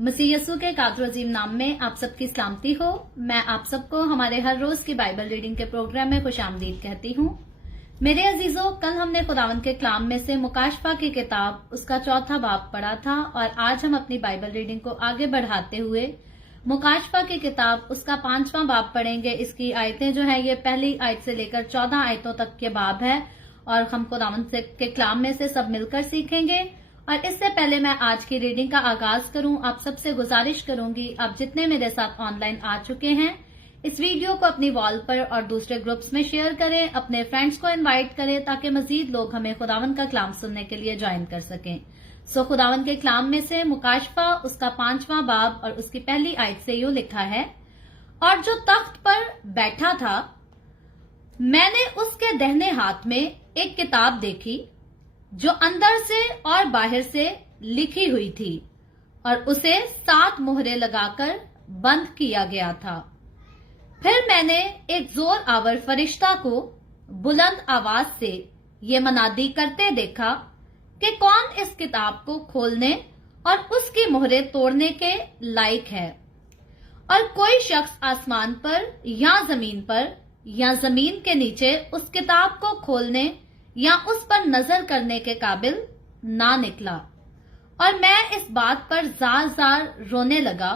मसीह यसू के कादर अजीम नाम में आप सबकी सलामती हो। मैं आप सबको हमारे हर रोज की बाइबल रीडिंग के प्रोग्राम में खुशामदीद कहती हूँ। मेरे अजीजों, कल हमने खुदावंद के कलाम में से मुकाशफा की किताब उसका चौथा बाब पढ़ा था और आज हम अपनी बाइबल रीडिंग को आगे बढ़ाते हुए मुकाशफा की किताब उसका 5वां बाब पढ़ेंगे। इसकी आयतें जो है ये पहली आयत से लेकर 14 आयतों तक के बाब है और हम खुदावंद के कलाम में से सब मिलकर सीखेंगे। और इससे पहले मैं आज की रीडिंग का आगाज करूं, आप सबसे गुजारिश करूंगी, आप जितने मेरे साथ ऑनलाइन आ चुके हैं इस वीडियो को अपनी वॉल पर और दूसरे ग्रुप्स में शेयर करें, अपने फ्रेंड्स को इनवाइट करें ताकि मजीद लोग हमें खुदावन का कलाम सुनने के लिए ज्वाइन कर सकें। सो खुदावन के कलाम में से मुकाशफा उसका 5वां बाब और उसकी पहली आयत से यूं लिखा है, और जो तख्त पर बैठा था मैंने उसके दाहिने हाथ में एक किताब देखी जो अंदर से और बाहर से लिखी हुई थी और उसे 7 मोहरें लगाकर बंद किया गया था। फिर मैंने एक जोर आवर फरिश्ता को बुलंद आवाज से ये मनादी करते देखा कि कौन इस किताब को खोलने और उसकी मोहरें तोड़ने के लायक है। और कोई शख्स आसमान पर या जमीन पर या जमीन के नीचे उस किताब को खोलने या उस पर नजर करने के काबिल ना निकला। और मैं इस बात पर जार जार रोने लगा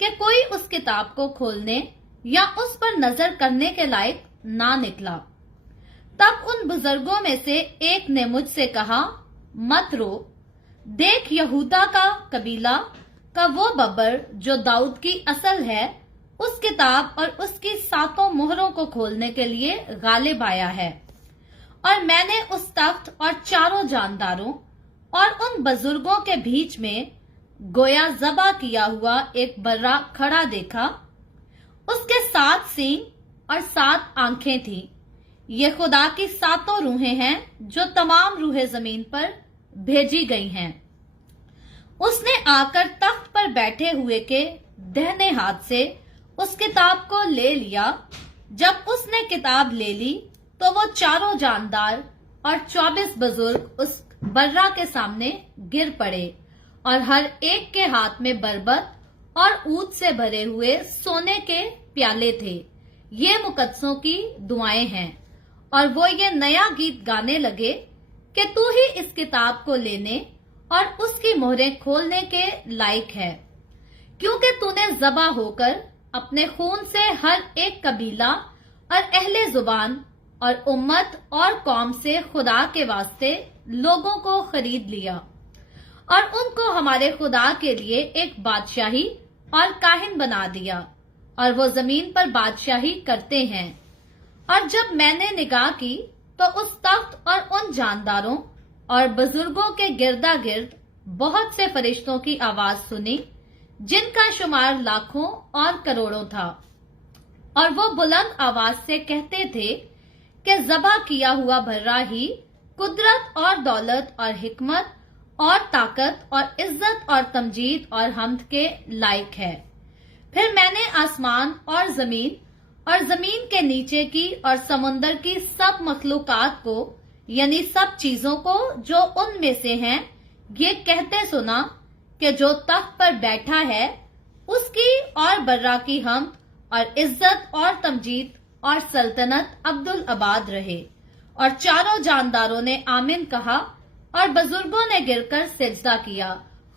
कि कोई उस किताब को खोलने या उस पर नजर करने के लायक ना निकला। तब उन बुजुर्गों में से एक ने मुझसे कहा, मत रो, देख यहूदा का कबीला का वो बब्बर जो दाऊद की असल है उस किताब और उसकी 7 मोहरों को खोलने के लिए गालिब आया है। और मैंने उस तख्त और चारों जानदारों और उन बुजुर्गों के बीच में गोया ज़बा किया हुआ एक बर्रा खड़ा देखा। उसके 7 सींग और 7 आंखें थीं। ये खुदा की 7 रूहें हैं जो तमाम रूहें जमीन पर भेजी गई हैं। उसने आकर तख्त पर बैठे हुए के दाहिने हाथ से उस किताब को ले लिया। जब उसने किताब ले ली तो वो चारों जानदार और 24 बुजुर्ग उस बर्रा के सामने गिर पड़े और हर एक के हाथ में बरबत और ऊद से भरे हुए सोने के प्याले थे। ये मुकद्दसों की दुआएं हैं। और वो ये नया गीत गाने लगे कि तू ही इस किताब को लेने और उसकी मोहरें खोलने के लायक है, क्योंकि तूने ज़बा होकर अपने खून से हर एक कबीला और अहले जुबान और उम्मत और कौम से खुदा के वास्ते लोगों को खरीद लिया और उनको हमारे खुदा के लिए एक बादशाही और काहिन बना दिया और वो जमीन पर बादशाही करते हैं। और जब मैंने निगाह की तो उस तख्त और उन जानदारों और बुजुर्गों के गिरदा गिर्द बहुत से फरिश्तों की आवाज सुनी जिनका शुमार लाखों और करोड़ों था। और वो बुलंद आवाज से कहते थे कि ज़बा किया हुआ भर्रा ही कुदरत और दौलत और हिकमत और ताकत और इज्जत और तमजीद और हम्द के लायक है। फिर मैंने आसमान और जमीन के नीचे की और समुंदर की सब मखलूकात को यानी सब चीजों को जो उनमें से हैं ये कहते सुना कि जो तख्त पर बैठा है उसकी और बर्रा की हम्द और इज्जत और तमजीद और सल्तनत अब्दुल आबाद रहे। और चारों जानदारों ने आमीन कहा और बुजुर्गों ने गिरकर सिजदा किया।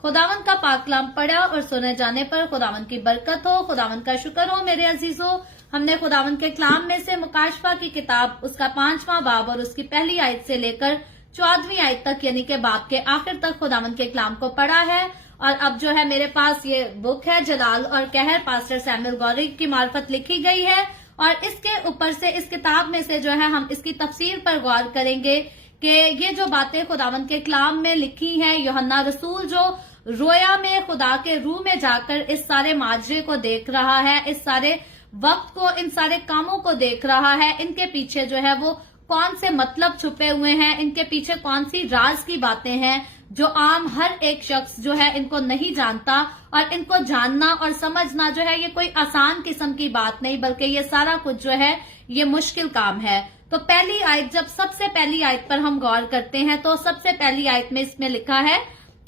खुदावन का पाक कलाम पढ़ा और सुने जाने पर खुदावन की बरकत हो। खुदावन का शुक्र हो। मेरे अजीजों, हमने खुदावन के कलाम में से मुकाशफा की किताब उसका 5वां बाब और उसकी पहली आयत से लेकर 14वीं आयत तक यानी के बाब के आखिर तक खुदावन के कलाम को पढ़ा है। और अब जो है मेरे पास ये बुक है जलाल और कहर पास्टर सैमुअल गौरी की मार्फत लिखी गई है और इसके ऊपर से इस किताब में से जो है हम इसकी तफसीर पर गौर करेंगे कि ये जो बातें खुदावंद के कलाम में लिखी हैं, यूहन्ना रसूल जो रोया में खुदा के रूह में जाकर इस सारे माजरे को देख रहा है, इस सारे वक्त को, इन सारे कामों को देख रहा है, इनके पीछे जो है वो कौन से मतलब छुपे हुए हैं, इनके पीछे कौन सी राज की बातें हैं जो आम हर एक शख्स जो है इनको नहीं जानता। और इनको जानना और समझना जो है ये कोई आसान किस्म की बात नहीं, बल्कि ये सारा कुछ जो है ये मुश्किल काम है। तो पहली आयत, जब सबसे पहली आयत पर हम गौर करते हैं तो सबसे पहली आयत में इसमें लिखा है,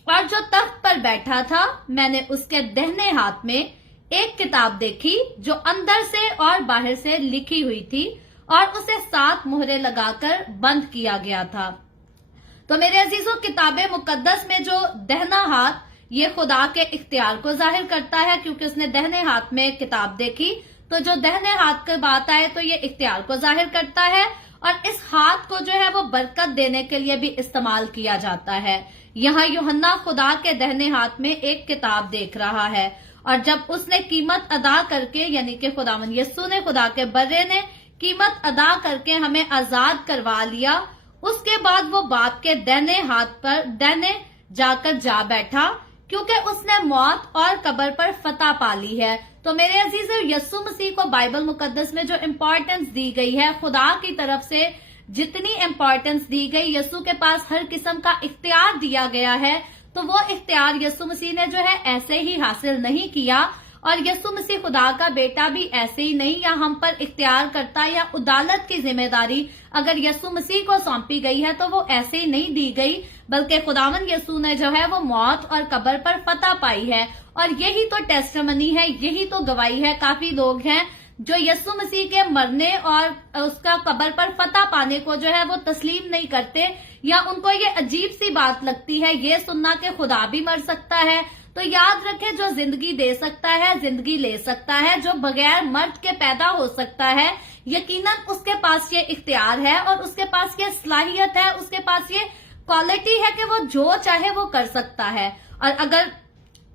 और जो तख्त पर बैठा था मैंने उसके दाहिने हाथ में एक किताब देखी जो अंदर से और बाहर से लिखी हुई थी और उसे 7 मोहरें लगाकर बंद किया गया था। तो मेरे अजीजों, किताबे मुकद्दस में जो दाहिना हाथ ये खुदा के इख्तियार को जाहिर करता है, क्योंकि उसने दाहिने हाथ में किताब देखी। तो जो दाहिने हाथ की बात आए तो ये इख्तियार को जाहिर करता है और इस हाथ को जो है वो बरकत देने के लिए भी इस्तेमाल किया जाता है। यहाँ यूहन्ना खुदा के दाहिने हाथ में एक किताब देख रहा है और जब उसने कीमत अदा करके, यानी कि खुदावंद यीशु ने, खुदा के बर्रे ने कीमत अदा करके हमें आजाद करवा लिया, उसके बाद वो बाप के दाहिने हाथ पर दाहिने जाकर जा बैठा, क्योंकि उसने मौत और कब्र पर फतह पा ली है। तो मेरे अजीजों, यीशु मसीह को बाइबल मुकद्दस में जो इम्पोर्टेंस दी गई है, खुदा की तरफ से जितनी इम्पोर्टेंस दी गई, यीशु के पास हर किस्म का इख्तियार दिया गया है, तो वो इख्तियार यीशु मसीह ने जो है ऐसे ही हासिल नहीं किया। और यीशु मसीह खुदा का बेटा भी ऐसे ही नहीं, या हम पर इख्तियार करता या अदालत की जिम्मेदारी अगर यीशु मसीह को सौंपी गई है तो वो ऐसे ही नहीं दी गई, बल्कि खुदावंद यीशु ने जो है वो मौत और कब्र पर फतह पाई है। और यही तो टेस्टिमनी है, यही तो गवाही है। काफी लोग हैं जो यीशु मसीह के मरने और उसका कब्र पर फतह पाने को जो है वो तस्लीम नहीं करते, या उनको ये अजीब सी बात लगती है ये सुनना कि खुदा भी मर सकता है। तो याद रखें, जो जिंदगी दे सकता है जिंदगी ले सकता है, जो बगैर मर्द के पैदा हो सकता है, यकीनन उसके पास ये इख्तियार है और उसके पास ये सलाहियत है, उसके पास ये क्वालिटी है कि वो जो चाहे वो कर सकता है। और अगर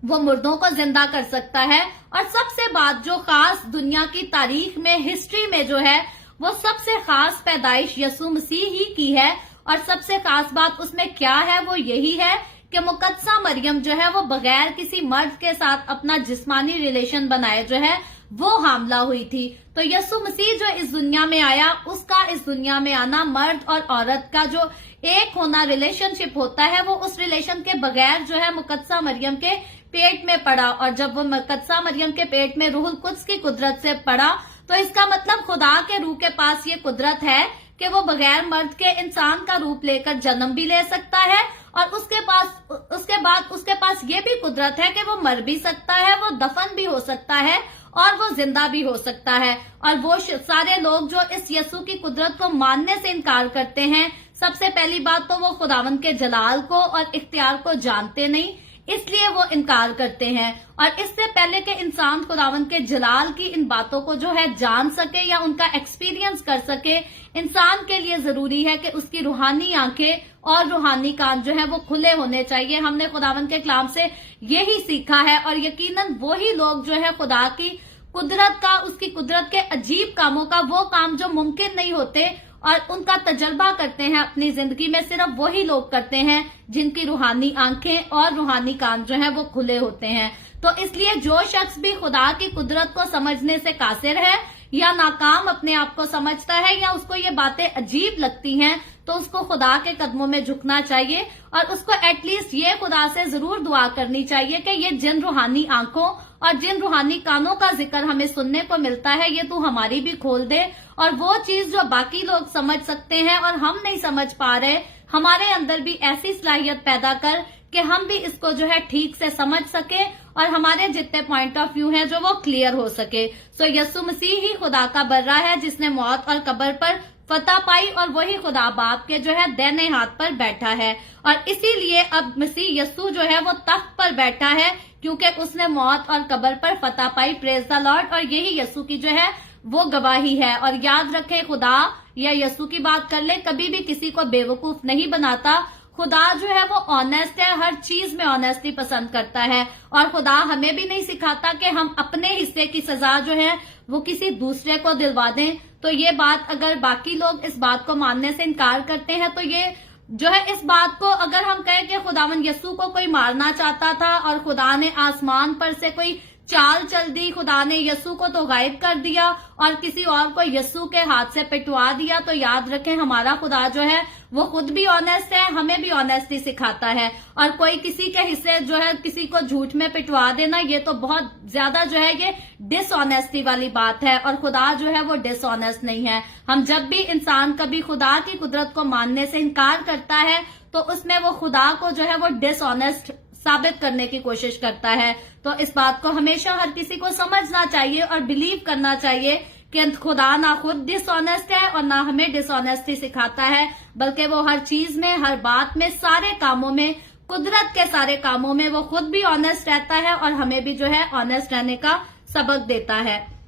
वो मुर्दों को जिंदा कर सकता है, और सबसे बात जो खास दुनिया की तारीख में, हिस्ट्री में जो है वो सबसे खास पैदाइश यीशु मसीह ही की है। और सबसे खास बात उसमें क्या है, वो यही है कि मुकद्दसा मरियम जो है वो बगैर किसी मर्द के साथ अपना जिस्मानी रिलेशन बनाए जो है वो हामला हुई थी। तो यीशु मसीह जो इस दुनिया में आया, उसका इस दुनिया में आना, मर्द और औरत का जो एक होना, रिलेशनशिप होता है, वो उस रिलेशन के बगैर जो है मुकद्दसा मरियम के पेट में पड़ा। और जब वो मुकद्दसा मरियम के पेट में रूहुल कुद्स की कुदरत से पड़ा, तो इसका मतलब खुदा के रूह के पास ये कुदरत है कि वो बगैर मर्द के इंसान का रूप लेकर जन्म भी ले सकता है, और उसके बाद उसके पास ये भी कुदरत है कि वो मर भी सकता है, वो दफन भी हो सकता है और वो जिंदा भी हो सकता है। और वो सारे लोग जो इस यीशु की कुदरत को मानने से इनकार करते हैं, सबसे पहली बात तो वो खुदावंद के जलाल को और इख्तियार को जानते नहीं, इसलिए वो इनकार करते हैं। और इससे पहले कि इंसान खुदावंद के जलाल की इन बातों को जो है जान सके या उनका एक्सपीरियंस कर सके, इंसान के लिए जरूरी है कि उसकी रूहानी आंखें और रूहानी कान जो है वो खुले होने चाहिए। हमने खुदावंद के कलाम से यही सीखा है, और यकीनन वही लोग जो है खुदा की कुदरत का, उसकी कुदरत के अजीब कामों का, वो काम जो मुमकिन नहीं होते और उनका तजर्बा करते हैं अपनी जिंदगी में, सिर्फ वही लोग करते हैं जिनकी रूहानी आंखें और रूहानी कान जो है वो खुले होते हैं। तो इसलिए जो शख्स भी खुदा की कुदरत को समझने से कासिर है या नाकाम अपने आप को समझता है, या उसको ये बातें अजीब लगती हैं, तो उसको खुदा के कदमों में झुकना चाहिए और उसको एटलीस्ट ये खुदा से जरूर दुआ करनी चाहिए कि ये जिन रूहानी आंखों और जिन रूहानी कानों का जिक्र हमें सुनने को मिलता है, ये तू हमारी भी खोल दे, और वो चीज जो बाकी लोग समझ सकते हैं और हम नहीं समझ पा रहे, हमारे अंदर भी ऐसी सलाहियत पैदा कर कि हम भी इसको जो है ठीक से समझ सके और हमारे जितने पॉइंट ऑफ व्यू हैं जो वो क्लियर हो सके। सो यीशु मसीह ही खुदा का बर्रा है जिसने मौत और कब्र पर फतह पाई, और वही खुदा बाप के जो है दाहिने हाथ पर बैठा है। और इसीलिए अब मसीह यीशु जो है वो तख्त पर बैठा है, क्योंकि उसने मौत और कब्र पर फतह पाई। Praise the Lord. और यही यीशु की जो है वो गवाही है। और याद रखें, खुदा या यीशु की बात कर ले, कभी भी किसी को बेवकूफ नहीं बनाता। खुदा जो है वो ऑनेस्ट है, हर चीज में ऑनेस्टी पसंद करता है, और खुदा हमें भी नहीं सिखाता कि हम अपने हिस्से की सजा जो है वो किसी दूसरे को दिलवा दें। तो ये बात, अगर बाकी लोग इस बात को मानने से इनकार करते हैं, तो ये जो है इस बात को अगर हम कहें कि खुदावन यीशु को कोई मारना चाहता था और खुदा ने आसमान पर से कोई चाल चल दी, खुदा ने यीशु को तो गायब कर दिया और किसी और को यीशु के हाथ से पिटवा दिया, तो याद रखें हमारा खुदा जो है वो खुद भी ऑनेस्ट है, हमें भी ऑनेस्टी सिखाता है। और कोई किसी के हिस्से जो है किसी को झूठ में पिटवा देना, ये तो बहुत ज्यादा जो है ये डिसऑनेस्टी वाली बात है, और खुदा जो है वो डिसऑनेस्ट नहीं है। हम जब भी इंसान कभी खुदा की कुदरत को मानने से इनकार करता है, तो उसमें वो खुदा को जो है वो डिसऑनेस्ट साबित करने की कोशिश करता है। तो इस बात को हमेशा हर किसी को समझना चाहिए और बिलीव करना चाहिए कि खुदा ना खुद डिसऑनेस्ट है और ना हमें डिसऑनेस्टी सिखाता है, बल्कि वो हर चीज में, हर बात में, सारे कामों में, कुदरत के सारे कामों में वो खुद भी ऑनेस्ट रहता है और हमें भी जो है ऑनेस्ट रहने का सबक देता है।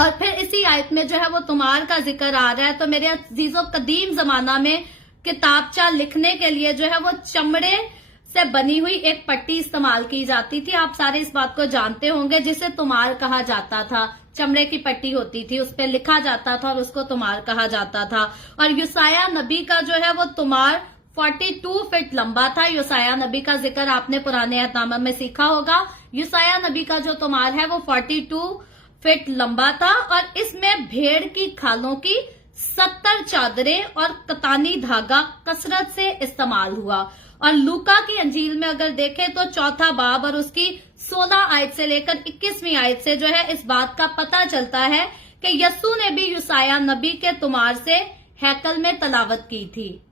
और फिर इसी आयत में जो है वो तुमार का जिक्र आ रहा है। तो मेरे अजीजों, कदीम जमाना में किताबचा लिखने के लिए जो है वो चमड़े से बनी हुई एक पट्टी इस्तेमाल की जाती थी। आप सारे इस बात को जानते होंगे, जिसे तुमार कहा जाता था। चमड़े की पट्टी होती थी, उस पर लिखा जाता था और उसको तुमार कहा जाता था। और यूसाया नबी का जो है वो तुमार 42 फीट लंबा था। यूसाया नबी का जिक्र आपने पुराने अहदनामा में सीखा होगा। यूसाया नबी का जो तुमार है वो 42 फीट लंबा था और इसमें भेड़ की खालों की 70 चादरें और कतानी धागा कसरत से इस्तेमाल हुआ। और लूका की अंजील में अगर देखें तो 4 बाब और उसकी 16 आयत से लेकर 21वीं आयत से जो है इस बात का पता चलता है कि यस्सु ने भी यूसाया नबी के तुमार से हैकल में तलावत की थी।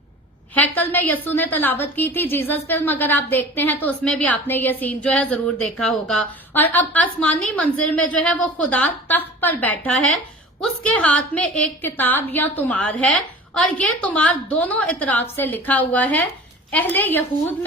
हैकल में यस्सु ने तलावत की थी। जीसस फिल्म अगर आप देखते हैं तो उसमें भी आपने ये सीन जो है जरूर देखा होगा। और अब आसमानी मंजिल में जो है वो खुदा तख्त पर बैठा है, उसके हाथ में एक किताब या तुमार है और ये तुमार दोनों इतराफ से लिखा हुआ है। अहले यहूद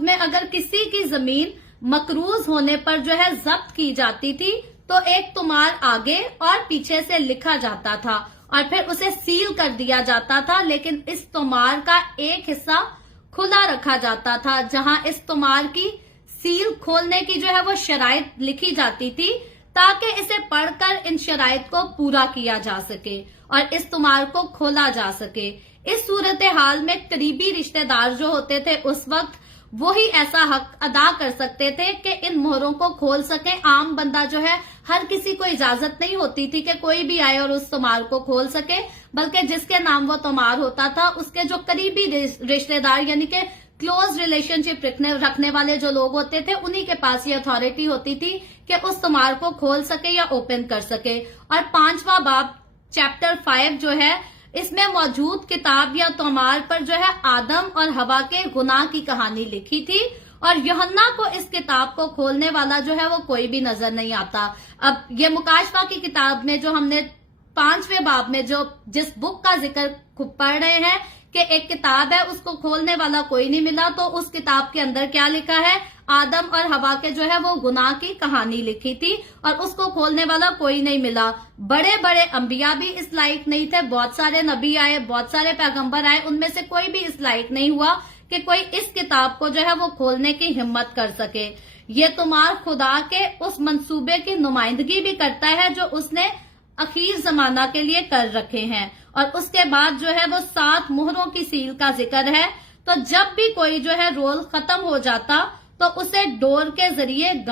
में अगर किसी की जमीन मकरूज होने पर जो है जब्त की जाती थी तो एक तुमार आगे और पीछे से लिखा जाता था और फिर उसे सील कर दिया जाता था। लेकिन इस तुमार का एक हिस्सा खुला रखा जाता था, जहां इस तुमार की सील खोलने की जो है वो शराइत लिखी जाती थी, ताकि इसे पढ़कर इन शराइत को पूरा किया जा सके और इस तुमार को खोला जा सके। इस सूरत हाल में करीबी रिश्तेदार जो होते थे उस वक्त वही ऐसा हक अदा कर सकते थे कि इन मोहरों को खोल सके। आम बंदा जो है, हर किसी को इजाजत नहीं होती थी कि कोई भी आए और उस तुमार को खोल सके, बल्कि जिसके नाम वो तुमार होता था उसके जो करीबी रिश्तेदार यानी कि क्लोज रिलेशनशिप रखने वाले जो लोग होते थे उन्हीं के पास ये अथॉरिटी होती थी कि उस तुमार को खोल सके या ओपन कर सके। और 5वां बाब चैप्टर 5 जो है इसमें मौजूद किताब या तुमार पर जो है आदम और हवा के गुनाह की कहानी लिखी थी और यूहन्ना को इस किताब को खोलने वाला जो है वो कोई भी नजर नहीं आता। अब ये मुकाशफा की किताब में जो हमने 5वें बाब में जो जिस बुक का जिक्र पढ़ रहे हैं कि एक किताब है, उसको खोलने वाला कोई नहीं मिला, तो उस किताब के अंदर क्या लिखा है? आदम और हवा के जो है वो गुनाह की कहानी लिखी थी और उसको खोलने वाला कोई नहीं मिला। बड़े बड़े अंबिया भी इस लायक नहीं थे, बहुत सारे नबी आए, बहुत सारे पैगंबर आए, उनमें से कोई भी इस लायक नहीं हुआ कि कोई इस किताब को जो है वो खोलने की हिम्मत कर सके। ये तुमार खुदा के उस मंसूबे की नुमाइंदगी भी करता है जो उसने अखीर जमाना के लिए कर रखे हैं। और उसके बाद जो है वो 7 मोहरों की सील का जिक्र है। तो जब भी कोई जो है रोल खत्म हो जाता तो उसे डोर के जरिए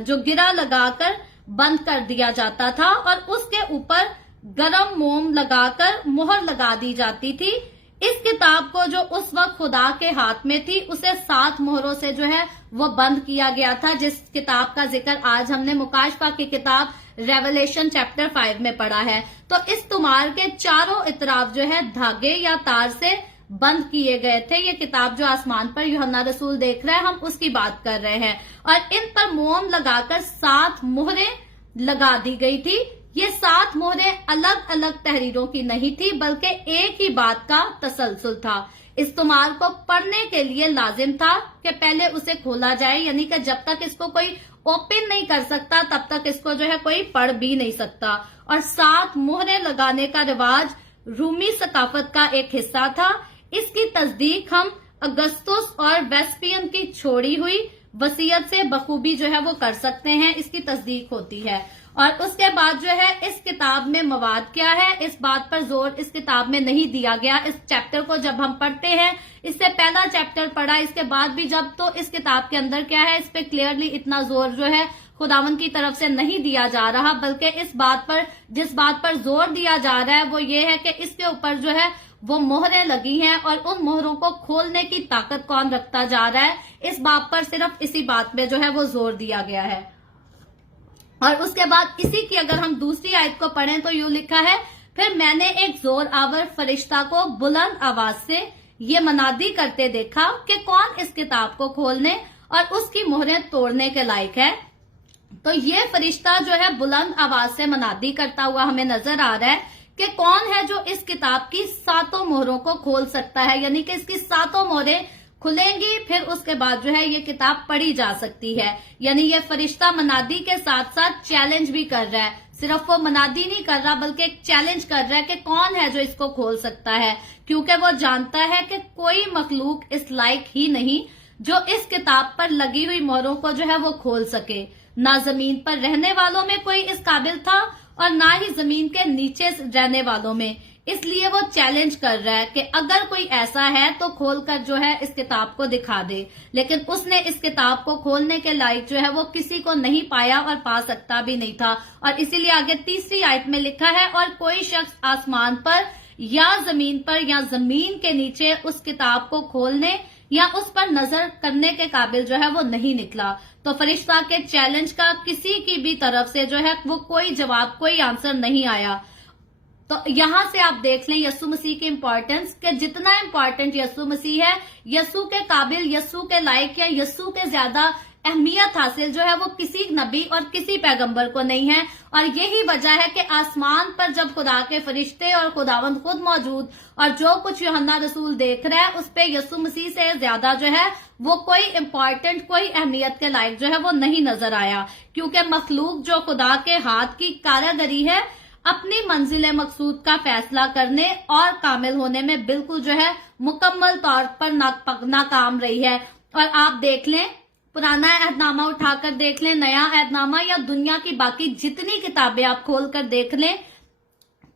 जो गिरा लगाकर बंद कर दिया जाता था और उसके ऊपर गरम मोम लगाकर मोहर लगा दी जाती थी। इस किताब को जो उस वक्त खुदा के हाथ में थी उसे 7 मोहरों से जो है वो बंद किया गया था, जिस किताब का जिक्र आज हमने मुकाशफा की किताब रेवलेशन चैप्टर 5 में पढ़ा है। तो इस तुमार के चारों इतराफ जो है धागे या तार से बंद किए गए थे। ये किताब जो आसमान पर यूहन्ना रसूल देख रहे हैं, हम उसकी बात कर रहे हैं। और इन पर मोम लगाकर 7 मोहरें लगा दी गई थी। ये 7 मोहरें अलग अलग तहरीरों की नहीं थी, बल्कि एक ही बात का तसलसल था। इस तुमार को पढ़ने के लिए लाजिम था कि पहले उसे खोला जाए, यानी कि जब तक इसको कोई ओपन नहीं कर सकता तब तक इसको जो है कोई पढ़ भी नहीं सकता। और 7 मोहरें लगाने का रिवाज रूमी सकाफत का एक हिस्सा था। इसकी तस्दीक हम अगस्तुस और वेस्पियन की छोड़ी हुई वसीयत से बखूबी जो है वो कर सकते हैं, इसकी तस्दीक होती है। और उसके बाद जो है इस किताब में मवाद क्या है, इस बात पर जोर इस किताब में नहीं दिया गया। इस चैप्टर को जब हम पढ़ते हैं, इससे पहला चैप्टर पढ़ा, इसके बाद भी जब, तो इस किताब के अंदर क्या है, इस पे क्लियरली इतना जोर जो है खुदावन की तरफ से नहीं दिया जा रहा, बल्कि इस बात पर, जिस बात पर जोर दिया जा रहा है वो ये है कि इसके ऊपर जो है वो मोहरें लगी हैं और उन मोहरों को खोलने की ताकत कौन रखता जा रहा है, इस बात पर सिर्फ इसी बात में जो है वो जोर दिया गया है। और उसके बाद इसी की अगर हम दूसरी आयत को पढ़ें तो यूं लिखा है, फिर मैंने एक जोर आवर फरिश्ता को बुलंद आवाज से ये मनादी करते देखा कि कौन इस किताब को खोलने और उसकी मोहरें तोड़ने के लायक है। तो ये फरिश्ता जो है बुलंद आवाज से मनादी करता हुआ हमें नजर आ रहा है कि कौन है जो इस किताब की 7 मोहरों को खोल सकता है, यानी कि इसकी 7 मोहरें खुलेंगी, फिर उसके बाद जो है ये किताब पढ़ी जा सकती है। यानी ये फरिश्ता मनादी के साथ साथ चैलेंज भी कर रहा है, सिर्फ वो मनादी नहीं कर रहा बल्कि एक चैलेंज कर रहा है कि कौन है जो इसको खोल सकता है, क्योंकि वो जानता है कि कोई मखलूक इस लायक ही नहीं जो इस किताब पर लगी हुई मोहरों को जो है वो खोल सके। ना जमीन पर रहने वालों में कोई इस काबिल था और ना ही जमीन के नीचे रहने वालों में। इसलिए वो चैलेंज कर रहा है कि अगर कोई ऐसा है तो खोलकर जो है इस किताब को दिखा दे। लेकिन उसने इस किताब को खोलने के लायक जो है वो किसी को नहीं पाया और पा सकता भी नहीं था। और इसीलिए आगे तीसरी आयत में लिखा है, और कोई शख्स आसमान पर या जमीन के नीचे उस किताब को खोलने या उस पर नजर करने के काबिल जो है वो नहीं निकला। तो फरिश्ता के चैलेंज का किसी की भी तरफ से जो है वो कोई जवाब, कोई आंसर नहीं आया। तो यहां से आप देख लें यीशु मसीह की इंपॉर्टेंस, कि जितना इंपॉर्टेंट यीशु मसीह है, यीशु के काबिल, यीशु के लायक या यीशु के ज्यादा अहमियत हासिल जो है वो किसी नबी और किसी पैगंबर को नहीं है। और यही वजह है कि आसमान पर जब खुदा के फरिश्ते और खुदावंद खुद मौजूद और जो कुछ यूहन्ना रसूल देख रहा है उस पे यीशु मसीह से ज्यादा जो है वो कोई इंपॉर्टेंट, कोई अहमियत के लायक जो है वो नहीं नजर आया। क्योंकि मखलूक जो खुदा के हाथ की कारागरी है, अपनी मंजिल मकसूद का फैसला करने और कामिल होने में बिल्कुल जो है मुकम्मल तौर पर नाकाम रही है। और आप देख लें, पुराना अहदनामा उठाकर देख लें, नया अहदनामा या दुनिया की बाकी जितनी किताबें आप खोलकर देख लें,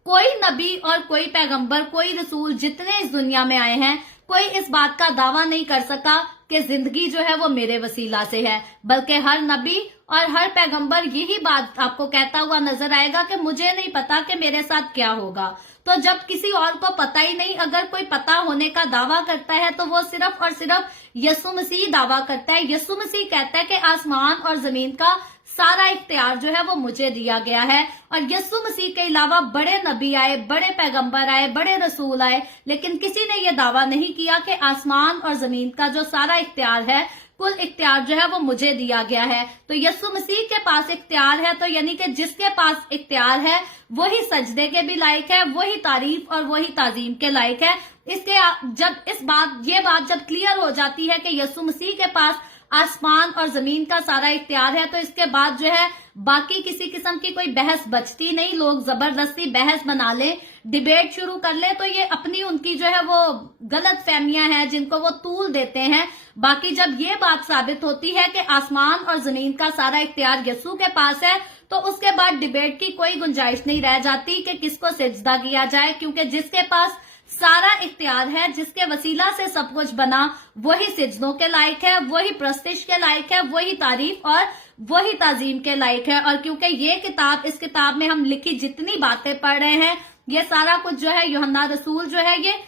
कोई नबी और कोई पैगंबर, कोई रसूल जितने इस दुनिया में आए हैं, कोई इस बात का दावा नहीं कर सका कि जिंदगी जो है वो मेरे वसीला से है। बल्कि हर नबी और हर पैगंबर यही बात आपको कहता हुआ नजर आएगा कि मुझे नहीं पता कि मेरे साथ क्या होगा। तो जब किसी और को पता ही नहीं, अगर कोई पता होने का दावा करता है तो वो सिर्फ और सिर्फ यीशु मसीह दावा करता है। यीशु मसीह कहता है कि आसमान और जमीन का सारा इख्तियार जो है वो मुझे दिया गया है। और यीशु मसीह के अलावा बड़े नबी आए, बड़े पैगंबर आए, बड़े रसूल आए, लेकिन किसी ने ये दावा नहीं किया कि आसमान और जमीन का जो सारा इख्तियार है, कुल इख्तियार जो है वो मुझे दिया गया है। तो यीशु मसीह के पास इख्तियार है, तो यानी कि जिसके पास इख्तियार है वही सजदे के भी लायक है, वही तारीफ और वही ताजीम के लायक है। इसके जब ये बात जब क्लियर हो जाती है कि यीशु मसीह के पास आसमान और जमीन का सारा इख्तियार है, तो इसके बाद जो है बाकी किसी किस्म की कोई बहस बचती नहीं। लोग जबरदस्ती बहस बना ले, डिबेट शुरू कर ले, तो ये अपनी उनकी जो है वो गलत फहमियां हैं जिनको वो तूल देते हैं। बाकी जब ये बात साबित होती है कि आसमान और जमीन का सारा इख्तियार यीशु के पास है, तो उसके बाद डिबेट की कोई गुंजाइश नहीं रह जाती कि किसको सिजदा किया जाए, क्योंकि जिसके पास सारा इख्तियार है, जिसके वसीला से सब कुछ बना, वही सिजदों के लायक है, वही प्रस्तिश के लायक है, वही तारीफ और वही ताजीम के लायक है। और क्योंकि ये किताब, इस किताब में हम लिखी जितनी बातें पढ़ रहे हैं, ये सारा कुछ जो है यूहन्ना रसूल जो है ये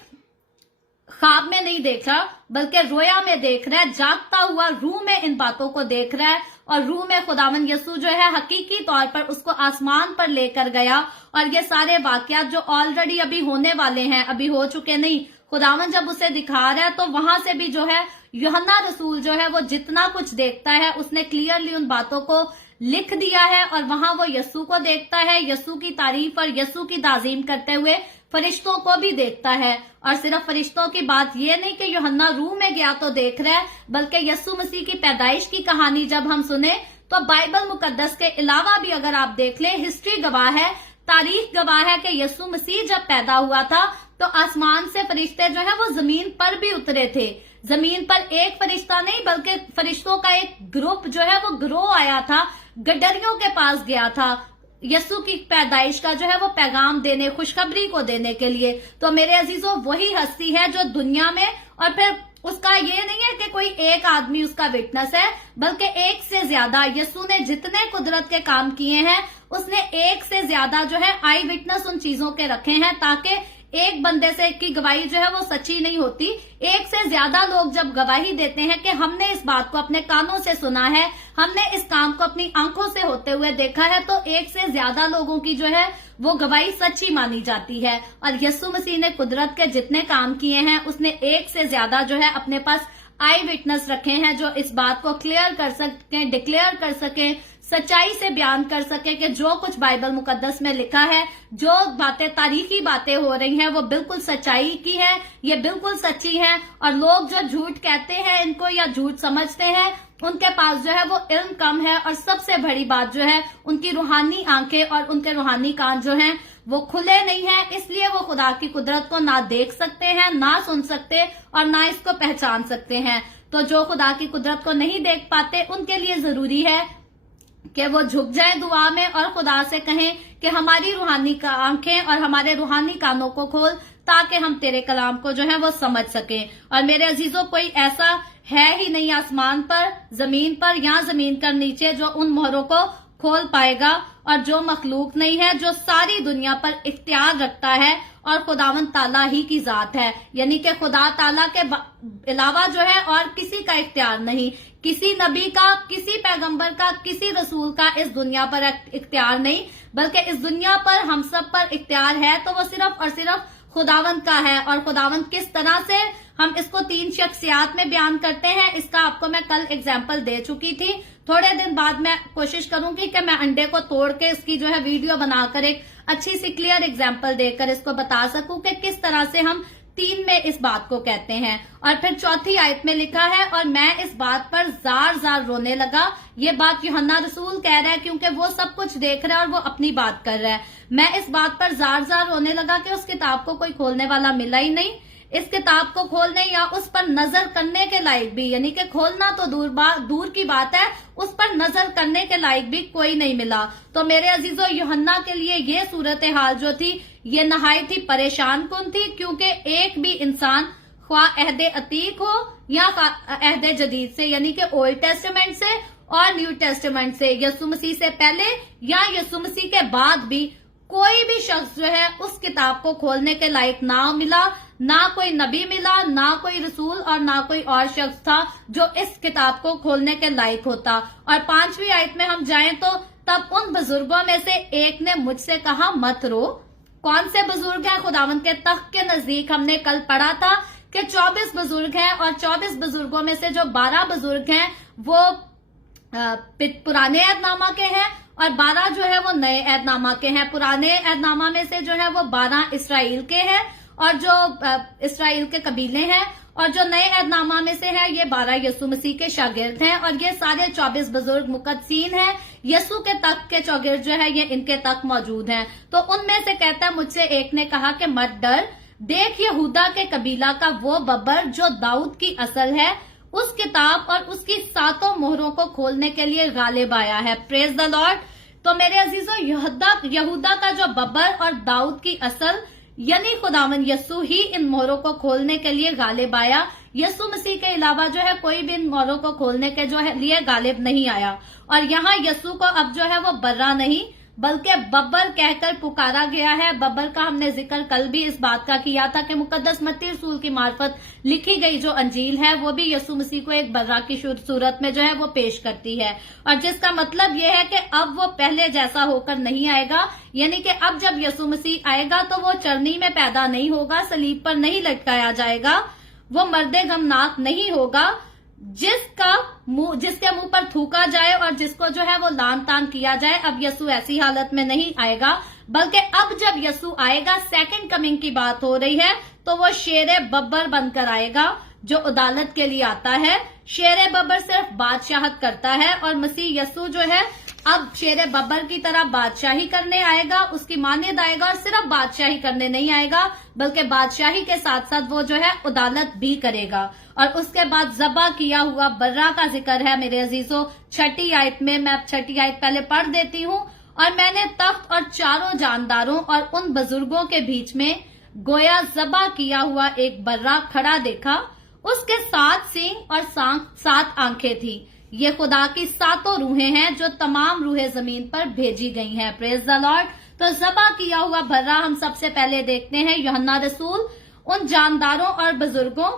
ख्वाब में नहीं देख रहा बल्कि रोया में देख रहा है, जागता हुआ रूह में इन बातों को देख रहा है। और रूह में खुदावन यसू जो है हकीकी तौर पर उसको आसमान पर लेकर गया। और ये सारे वाकयात जो ऑलरेडी अभी होने वाले हैं, अभी हो चुके नहीं, खुदावन जब उसे दिखा रहा है तो वहां से भी जो है यूहन्ना रसूल जो है वो जितना कुछ देखता है उसने क्लियरली उन बातों को लिख दिया है। और वहां वो यस्सू को देखता है, यस्सू की तारीफ और यस्सू की ताजीम करते हुए फरिश्तों को भी देखता है। और सिर्फ फरिश्तों की बात ये नहीं कि यूहन्ना रूह में गया तो देख रहा है, बल्कि यस्सू मसीह की पैदाइश की कहानी जब हम सुने तो बाइबल मुकद्दस के अलावा भी अगर आप देख लें, हिस्ट्री गवाह है, तारीख गवाह है कि यस्सू मसीह जब पैदा हुआ था तो आसमान से फरिश्ते जो है वो जमीन पर भी उतरे थे। जमीन पर एक फरिश्ता नहीं बल्कि फरिश्तों का एक ग्रुप जो है वो ग्रोह आया था, गडरियों के पास गया था यस्सू की पैदाइश का जो है वो पैगाम देने, खुशखबरी को देने के लिए। तो मेरे अजीजों, वही हस्ती है जो दुनिया में, और फिर उसका ये नहीं है कि कोई एक आदमी उसका विटनेस है, बल्कि एक से ज्यादा। यस्सू ने जितने कुदरत के काम किए हैं उसने एक से ज्यादा जो है आई विटनेस उन चीजों के रखे हैं, ताकि एक बंदे से की गवाही जो है वो सच्ची नहीं होती। एक से ज्यादा लोग जब गवाही देते हैं कि हमने इस बात को अपने कानों से सुना है, हमने इस काम को अपनी आंखों से होते हुए देखा है, तो एक से ज्यादा लोगों की जो है वो गवाही सच्ची मानी जाती है। और यीशु मसीह ने कुदरत के जितने काम किए हैं उसने एक से ज्यादा जो है अपने पास आई विटनेस रखे हैं जो इस बात को क्लियर कर सके, डिक्लेयर कर सके, सच्चाई से बयान कर सके कि जो कुछ बाइबल मुकद्दस में लिखा है, जो बातें तारीखी बातें हो रही हैं वो बिल्कुल सच्चाई की है, ये बिल्कुल सच्ची है। और लोग जो झूठ कहते हैं इनको या झूठ समझते हैं उनके पास जो है वो इल्म कम है। और सबसे बड़ी बात जो है उनकी रूहानी आंखें और उनके रूहानी कान जो हैं वो खुले नहीं है, इसलिए वो खुदा की कुदरत को ना देख सकते हैं, ना सुन सकते और ना इसको पहचान सकते हैं। तो जो खुदा की कुदरत को नहीं देख पाते उनके लिए जरूरी है कि वो झुक जाए दुआ में और खुदा से कहें कि हमारी रूहानी आंखें और हमारे रूहानी कानों को खोल ताकि हम तेरे कलाम को जो है वो समझ सकें। और मेरे अजीजों, कोई ऐसा है ही नहीं आसमान पर, जमीन पर या जमीन के नीचे जो उन मोहरों को खोल पाएगा। और जो मखलूक नहीं है जो सारी दुनिया पर इख्तियार रखता है और खुदावंद ताला ही की जात है, यानी कि खुदा ताला के अलावा जो है और किसी का इख्तियार नहीं, किसी नबी का, किसी पैगंबर का, किसी रसूल का इस दुनिया पर इख्तियार नहीं, बल्कि इस दुनिया पर हम सब पर इख्तियार है तो वो सिर्फ और सिर्फ खुदावंद का है। और खुदावंद किस तरह से हम इसको 3 शख्सियात में बयान करते हैं इसका आपको मैं कल एग्जाम्पल दे चुकी थी। थोड़े दिन बाद मैं कोशिश करूंगी कि मैं अंडे को तोड़ के इसकी जो है वीडियो बनाकर एक अच्छी सी क्लियर एग्जाम्पल देकर इसको बता सकूं कि किस तरह से हम 3 में इस बात को कहते हैं। और फिर चौथी आयत में लिखा है, और मैं इस बात पर जार जार रोने लगा। ये बात यूहन्ना रसूल कह रहा है क्योंकि वो सब कुछ देख रहा है और वो अपनी बात कर रहा है। मैं इस बात पर जार जार रोने लगा कि उस किताब को कोई खोलने वाला मिला ही नहीं, इस किताब को खोलने या उस पर नजर करने के लायक भी, यानी कि खोलना तो दूर की बात है, उस पर नजर करने के लायक भी कोई नहीं मिला। तो मेरे अजीजों, यूहन्ना के लिए ये सूरत हाल जो थी ये नहायत ही परेशान कुन थी, क्योंकि एक भी इंसान ख्वाह अहदे अतीक हो या अहदे जदीद से, यानी कि ओल्ड टेस्टामेंट से और न्यू टेस्टामेंट से, यीशु मसीह से पहले या यीशु मसीह के बाद भी कोई भी शख्स जो है उस किताब को खोलने के लायक ना मिला, ना कोई नबी मिला, ना कोई रसूल और ना कोई और शख्स था जो इस किताब को खोलने के लायक होता। और 5वीं आयत में हम जाएं तो तब उन बुजुर्गों में से एक ने मुझसे कहा मत रो। कौन से बुजुर्ग हैं? खुदावंद के तख्त के नजदीक हमने कल पढ़ा था कि 24 बुजुर्ग हैं और 24 बुजुर्गों में से जो 12 बुजुर्ग हैं वो पुराने अहदनामा के हैं और 12 जो है वो नए अहदनामा के हैं। पुराने अहदनामा में से जो है वो 12 इसराइल के हैं और जो इसराइल के कबीले हैं, और जो नए अहदनामा में से है ये 12 यीशु मसीह के शागिर्द हैं। और ये सारे 24 बुजुर्ग मुकद्दसीन हैं, यीशु के तख्त के शागिर्द जो है ये इनके तक मौजूद हैं। तो उनमें से कहता है, मुझसे एक ने कहा कि मत डर, देख यहूदा के कबीला का वो बब्बर जो दाऊद की असल है उस किताब और उसकी 7 मोहरों को खोलने के लिए गालिब आया है। Praise the Lord. तो मेरे अजीजों, यहूदा का जो बब्बर और दाऊद की असल यानी खुदावंद यीशु ही इन मोहरों को खोलने के लिए गालिब आया। यीशु मसीह के अलावा जो है कोई भी इन मोहरों को खोलने के जो है लिए गालिब नहीं आया। और यहाँ यीशु को अब जो है वो बर्रा नहीं बल्कि बब्बर कहकर पुकारा गया है। बब्बर का हमने जिक्र कल भी इस बात का किया था कि मुकद्दस मत्ती रसूल की मार्फत लिखी गई जो अंजील है वो भी यीशु मसीह को एक बर्रा की सूरत में जो है वो पेश करती है। और जिसका मतलब ये है कि अब वो पहले जैसा होकर नहीं आएगा, यानी कि अब जब यीशु मसीह आएगा तो वो चरनी में पैदा नहीं होगा, सलीब पर नहीं लटकाया जाएगा, वो मर्दे गमनाक नहीं होगा, जिसके मुंह पर थूका जाए और जिसको जो है वो लान तान किया जाए। अब यीशु ऐसी हालत में नहीं आएगा, बल्कि अब जब यीशु आएगा, सेकंड कमिंग की बात हो रही है, तो वो शेरे बब्बर बनकर आएगा जो अदालत के लिए आता है। शेरे बब्बर सिर्फ बादशाहत करता है और मसीह यीशु जो है अब शेरे बब्बर की तरह बादशाही करने आएगा, उसकी मानियत आएगा। और सिर्फ बादशाही करने नहीं आएगा बल्कि बादशाही के साथ साथ वो जो है अदालत भी करेगा। और उसके बाद ज़बा किया हुआ बर्रा का जिक्र है मेरे अजीजों 6ठी आयत में। मैं 6ठी आयत पहले पढ़ देती हूँ। और मैंने तख्त और चारों जानदारों और उन बुजुर्गों के बीच में गोया ज़बा किया हुआ एक बर्रा खड़ा देखा, उसके 7 सींग और 7 आंखें थी। ये खुदा की 7 रूहें हैं जो तमाम रूहें जमीन पर भेजी गई हैं। Praise the Lord. तो ज़बा किया हुआ बर्रा हम सबसे पहले देखते हैं। यूहन्ना रसूल उन जानदारों और बुजुर्गों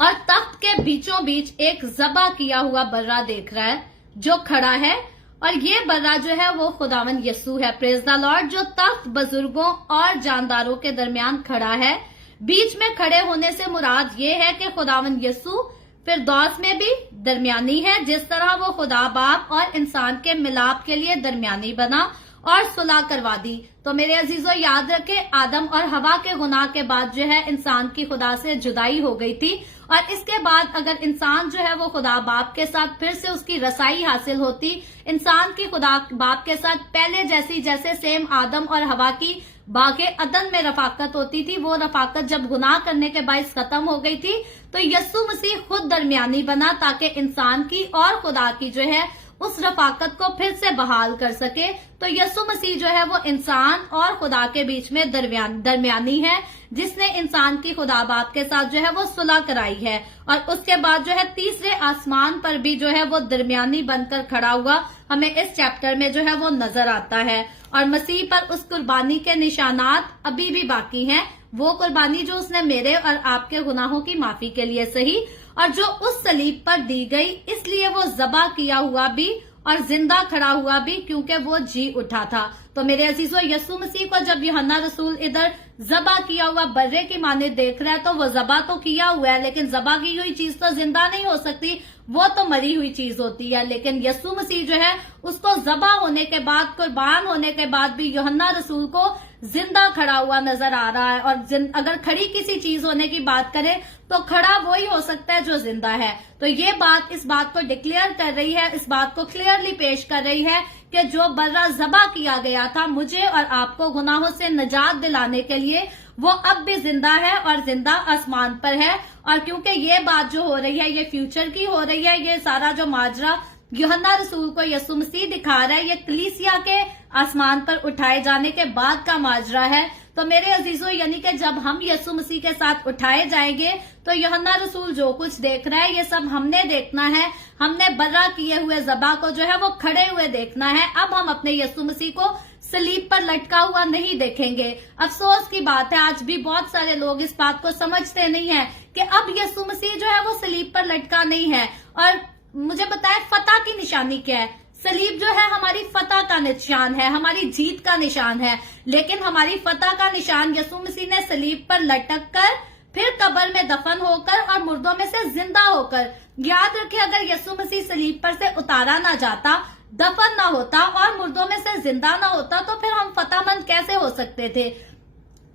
और तख्त के बीचों बीच एक ज़बा किया हुआ बर्रा देख रहा है जो खड़ा है, और ये बर्रा जो है वो खुदावन यस्सू है। Praise the Lord. जो तख्त बुजुर्गों और जानदारों के दरमियान खड़ा है। बीच में खड़े होने से मुराद ये है कि खुदावन यस्सू फिरदौस में भी दरमियानी है, जिस तरह वो खुदा बाप और इंसान के मिलाप के लिए दरमियानी बना और सुलह करवा दी। तो मेरे अजीजों याद रखें, आदम और हवा के गुनाह के बाद जो है इंसान की खुदा से जुदाई हो गई थी, और इसके बाद अगर इंसान जो है वो खुदा बाप के साथ फिर से उसकी रसाई हासिल होती, इंसान की खुदा बाप के साथ पहले जैसी जैसे सेम आदम और हवा की बागे अदन में रफाकत होती थी, वो रफाकत जब गुनाह करने के बायस खत्म हो गई थी, तो यस्सु मसीह खुद दरमियानी बना ताकि इंसान की और खुदा की जो है उस रफाकत को फिर से बहाल कर सके। तो यस्सु मसीह जो है वो इंसान और खुदा के बीच में दरमियानी है, जिसने इंसान की खुदा बाप के साथ जो है वो सुलह कराई है, और उसके बाद जो है तीसरे आसमान पर भी जो है वो दरमियानी बनकर खड़ा हुआ हमें इस चैप्टर में जो है वो नजर आता है। और मसीह पर उस कुर्बानी के निशानात अभी भी बाकी हैं, वो कुर्बानी जो उसने मेरे और आपके गुनाहों की माफी के लिए सही, और जो उस सलीब पर दी गई, इसलिए वो ज़बा किया हुआ भी और जिंदा खड़ा हुआ भी, क्योंकि वो जी उठा था। तो मेरे अजीजों, यस्सु मसीह को जब यूहन्ना रसूल इधर ज़बा किया हुआ बर्रे की माने देख रहा है, तो वो ज़बा तो किया हुआ है, लेकिन ज़बा की हुई चीज तो जिंदा नहीं हो सकती, वो तो मरी हुई चीज होती है। लेकिन यस्सु मसीह जो है उसको ज़बा होने के बाद, कुर्बान होने के बाद भी यूहन्ना रसूल को जिंदा खड़ा हुआ नजर आ रहा है। और अगर खड़ी किसी चीज होने की बात करें तो खड़ा वही हो सकता है जो जिंदा है। तो ये बात इस बात को डिक्लेयर कर रही है, इस बात को क्लियरली पेश कर रही है कि जो बर्रा ज़बा किया गया था मुझे और आपको गुनाहों से निजात दिलाने के लिए, वो अब भी जिंदा है और जिंदा आसमान पर है। और क्योंकि ये बात जो हो रही है ये फ्यूचर की हो रही है, ये सारा जो माजरा यूहन्ना रसूल को यस्सु मसीह दिखा रहा है, ये कलीसिया के आसमान पर उठाए जाने के बाद का माजरा है। तो मेरे अजीजों, यानी कि जब हम यस्सु मसीह के साथ उठाए जाएंगे तो यूहन्ना रसूल जो कुछ देख रहा है ये सब हमने देखना है। हमने बर्रा किए हुए ज़बा को जो है वो खड़े हुए देखना है। अब हम अपने यस्सु मसीह को सलीब पर लटका हुआ नहीं देखेंगे। अफसोस की बात है, आज भी बहुत सारे लोग इस बात को समझते नहीं है कि अब यस्सु मसीह जो है वो सलीब पर लटका नहीं है। और मुझे बताएं, फतह की निशानी क्या है? सलीब जो है हमारी फतह का निशान है, हमारी जीत का निशान है। लेकिन हमारी फतह का निशान यस्सु मसीह ने सलीब पर लटक कर, फिर कब्र में दफन होकर और मुर्दों में से जिंदा होकर, याद रखें अगर यस्सु मसीह सलीब पर से उतारा ना जाता, दफन ना होता और मुर्दों में से जिंदा ना होता, तो फिर हम फतहमंद कैसे हो सकते थे?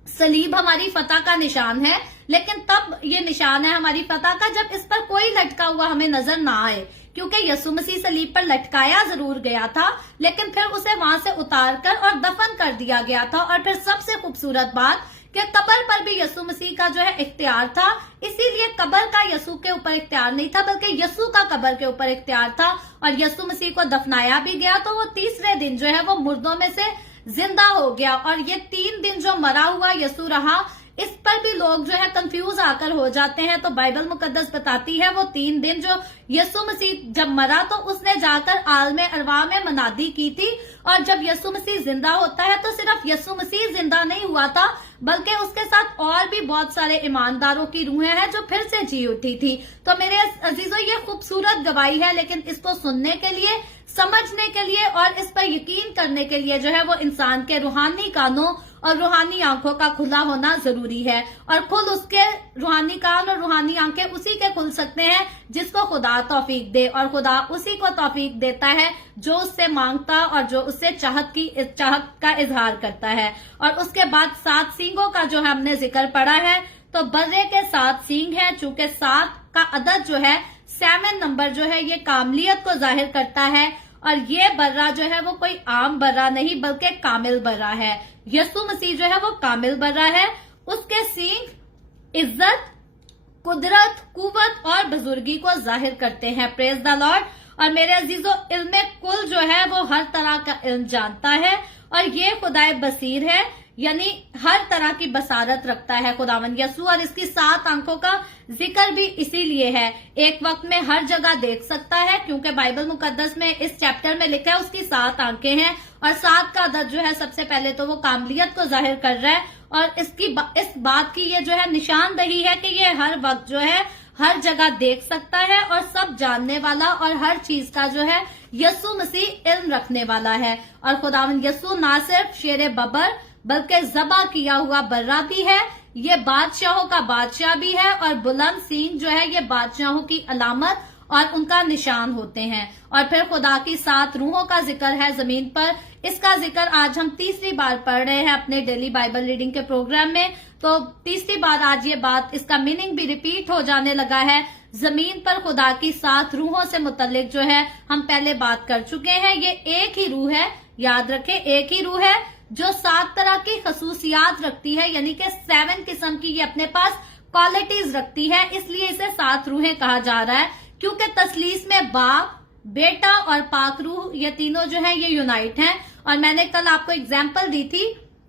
सलीब हमारी फतह का निशान है, लेकिन तब ये निशान है हमारी फतह का जब इस पर कोई लटका हुआ हमें नजर ना आए, क्योंकि यस्सु मसीह सलीब पर लटकाया जरूर गया था, लेकिन फिर उसे वहां से उतार कर और दफन कर दिया गया था। और फिर सबसे खूबसूरत बात कि कब्र पर भी यस्सु मसीह का जो है इख्तियार था, इसीलिए कब्र का यस्सु के ऊपर इख्तियार नहीं था, बल्कि यस्सु का कब्र के ऊपर इख्तियार था। और यस्सु मसीह को दफनाया भी गया तो वो तीसरे दिन जो है वो मुर्दों में से जिंदा हो गया। और ये 3 दिन जो मरा हुआ यस्सु रहा, इस पर भी लोग जो है कंफ्यूज आकर हो जाते हैं। तो बाइबल मुकद्दस बताती है वो 3 दिन जो यस्सु मसीह जब मरा तो उसने जाकर आलम अरवाह में मनादी की थी। और जब यस्सु मसीह जिंदा होता है तो सिर्फ यस्सु मसीह जिंदा नहीं हुआ था, बल्कि उसके साथ और भी बहुत सारे ईमानदारों की रूहें हैं जो फिर से जी उठी थी। तो मेरे अजीजों, ये खूबसूरत गवाही है, लेकिन इसको सुनने के लिए, समझने के लिए और इस पर यकीन करने के लिए जो है वो इंसान के रूहानी कानों और रूहानी आंखों का खुला होना जरूरी है। और खुल उसके रूहानी कान और रूहानी आंखें उसी के खुल सकते हैं जिसको खुदा तौफीक दे, और खुदा उसी को तौफीक देता है जो उससे मांगता और जो उससे चाहत का इजहार करता है। और उसके बाद 7 सींगों का जो हमने जिक्र पढ़ा है, तो बर्रे के 7 सींग हैं। चूंकि 7 का अदद जो है, 7 नंबर जो है, ये कामलियत को जाहिर करता है। और ये बर्रा जो है वो कोई आम बर्रा नहीं बल्कि कामिल बर्रा है। यस्सु मसीह जो है वो कामिल बर्रा है। उसके सींग इज्जत, कुदरत, कुव्वत और बुजुर्गी को जाहिर करते हैं। Praise the Lord. और मेरे अजीजों, इल्म कुल जो है वो हर तरह का इल्म जानता है, और ये खुदाए बसीर है। यानी हर तरह की बसारत रखता है खुदावंद यसू, और इसकी 7 आंखों का जिक्र भी इसीलिए है। एक वक्त में हर जगह देख सकता है, क्योंकि बाइबल मुकद्दस में इस चैप्टर में लिखा है उसकी 7 आंखें हैं, और 7 का अदद जो है सबसे पहले तो वो कामलियत को जाहिर कर रहा है, और इस बात की ये जो है निशानदही है कि ये हर वक्त जो है हर जगह देख सकता है, और सब जानने वाला और हर चीज का जो है यसू मसीह इल्म रखने वाला है। और खुदावंद यसू ना सिर्फ शेर बबर बल्कि ज़बा किया हुआ बर्रा भी है, ये बादशाहों का बादशाह भी है, और बुलंद सींग जो है ये बादशाहों की अलामत और उनका निशान होते हैं। और फिर खुदा की 7 रूहों का जिक्र है जमीन पर, इसका जिक्र आज हम तीसरी बार पढ़ रहे हैं अपने डेली बाइबल रीडिंग के प्रोग्राम में। तो तीसरी बार आज ये बात, इसका मीनिंग भी रिपीट हो जाने लगा है। जमीन पर खुदा की 7 रूहों से मुतल्लिक जो है हम पहले बात कर चुके हैं। ये एक ही रूह है, याद रखें, एक ही रूह है जो 7 तरह की खसूसियात रखती है, यानी कि 7 किस्म की ये अपने पास क्वालिटीज रखती है, इसलिए इसे 7 रूहें कहा जा रहा है। क्योंकि तसलीस में बाप, बेटा और पाक रूह ये तीनों जो है ये यूनाइट हैं। और मैंने कल आपको एग्जाम्पल दी थी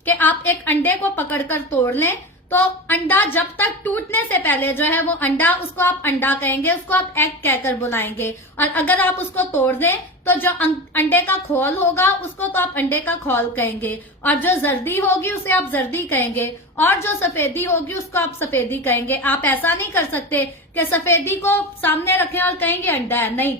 कि आप एक अंडे को पकड़कर तोड़ लें, तो अंडा जब तक टूटने से पहले जो है वो अंडा, उसको आप अंडा कहेंगे, उसको आप एग कहकर बुलाएंगे। और अगर आप उसको तोड़ दें तो जो अंडे का खोल होगा उसको तो आप अंडे का खोल कहेंगे, और जो जर्दी होगी उसे आप जर्दी कहेंगे, और जो सफेदी होगी उसको आप सफेदी कहेंगे। आप ऐसा नहीं कर सकते कि सफेदी को सामने रखें और कहेंगे अंडा है, नहीं।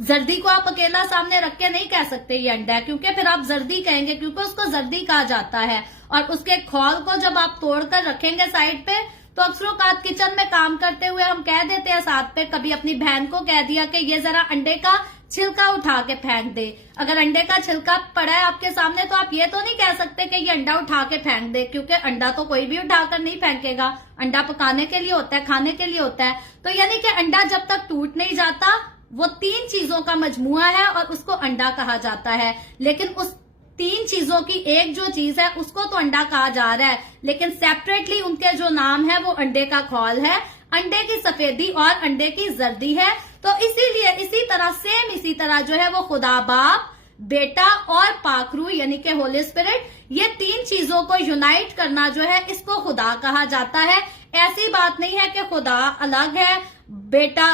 जर्दी को आप अकेला सामने रख के नहीं कह सकते ये अंडा है, क्योंकि फिर आप जर्दी कहेंगे, क्योंकि उसको जर्दी कहा जाता है। और उसके खोल को जब आप तोड़कर रखेंगे साइड पे, तो अक्सर औकात किचन में काम करते हुए हम कह देते हैं साथ पे, कभी अपनी बहन को कह दिया कि ये जरा अंडे का छिलका उठा के फेंक दे। अगर अंडे का छिलका पड़ा है आपके सामने तो आप ये तो नहीं कह सकते कि ये अंडा उठा के फेंक दे, क्योंकि अंडा तो कोई भी उठाकर नहीं फेंकेगा। अंडा पकाने के लिए होता है, खाने के लिए होता है। तो यानी कि अंडा जब तक टूट नहीं जाता, वो 3 चीजों का मजमुआ है और उसको अंडा कहा जाता है। लेकिन उस 3 चीजों की एक जो चीज है उसको तो अंडा कहा जा रहा है, लेकिन सेपरेटली उनके जो नाम है वो अंडे का खोल है, अंडे की सफेदी और अंडे की जर्दी है। तो इसीलिए इसी तरह जो है वो खुदा बाप, बेटा और पाक रूह यानी कि होली स्पिरिट, ये 3 चीजों को यूनाइट करना जो है इसको खुदा कहा जाता है। ऐसी बात नहीं है कि खुदा अलग है, बेटा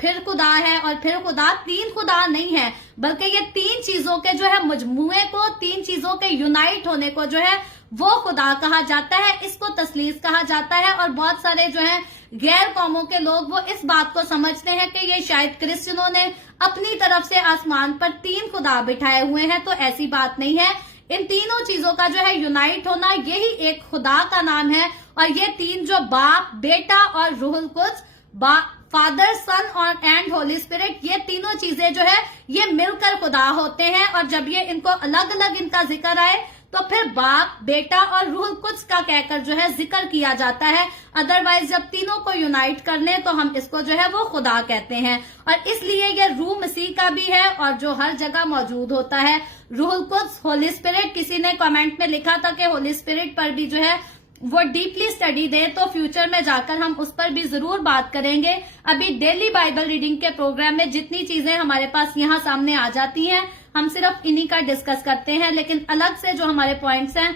फिर खुदा है और फिर खुदा, 3 खुदा नहीं है, बल्कि ये 3 चीजों के जो है मजमुए को, 3 चीजों के यूनाइट होने को जो है वो खुदा कहा जाता है। इसको तसलीस कहा जाता है। और बहुत सारे जो है गैर कौमों के लोग वो इस बात को समझते हैं कि ये शायद क्रिश्चियनों ने अपनी तरफ से आसमान पर 3 खुदा बिठाए हुए हैं, तो ऐसी बात नहीं है। इन तीनों चीजों का जो है यूनाइट होना, यही एक खुदा का नाम है। और ये 3 जो बाप, बेटा और रूहुल कुद्स, फादर, सन और एंड होली स्पिरिट, ये तीनों चीजें जो है ये मिलकर खुदा होते हैं। और जब ये इनको अलग अलग इनका जिक्र आए तो फिर बाप, बेटा और रूहुल कुद्स का कहकर जो है जिक्र किया जाता है। अदरवाइज जब तीनों को यूनाइट कर लें तो हम इसको जो है वो खुदा कहते हैं। और इसलिए ये रूह मसीह का भी है और जो हर जगह मौजूद होता है। रूहुल कुद्स, होली स्पिरिट, किसी ने कमेंट में लिखा था कि होली स्पिरिट पर भी जो है वो डीपली स्टडी दे, तो फ्यूचर में जाकर हम उस पर भी जरूर बात करेंगे। अभी डेली बाइबल रीडिंग के प्रोग्राम में जितनी चीजें हमारे पास यहाँ सामने आ जाती हैं, हम सिर्फ इन्हीं का डिस्कस करते हैं, लेकिन अलग से जो हमारे पॉइंट्स हैं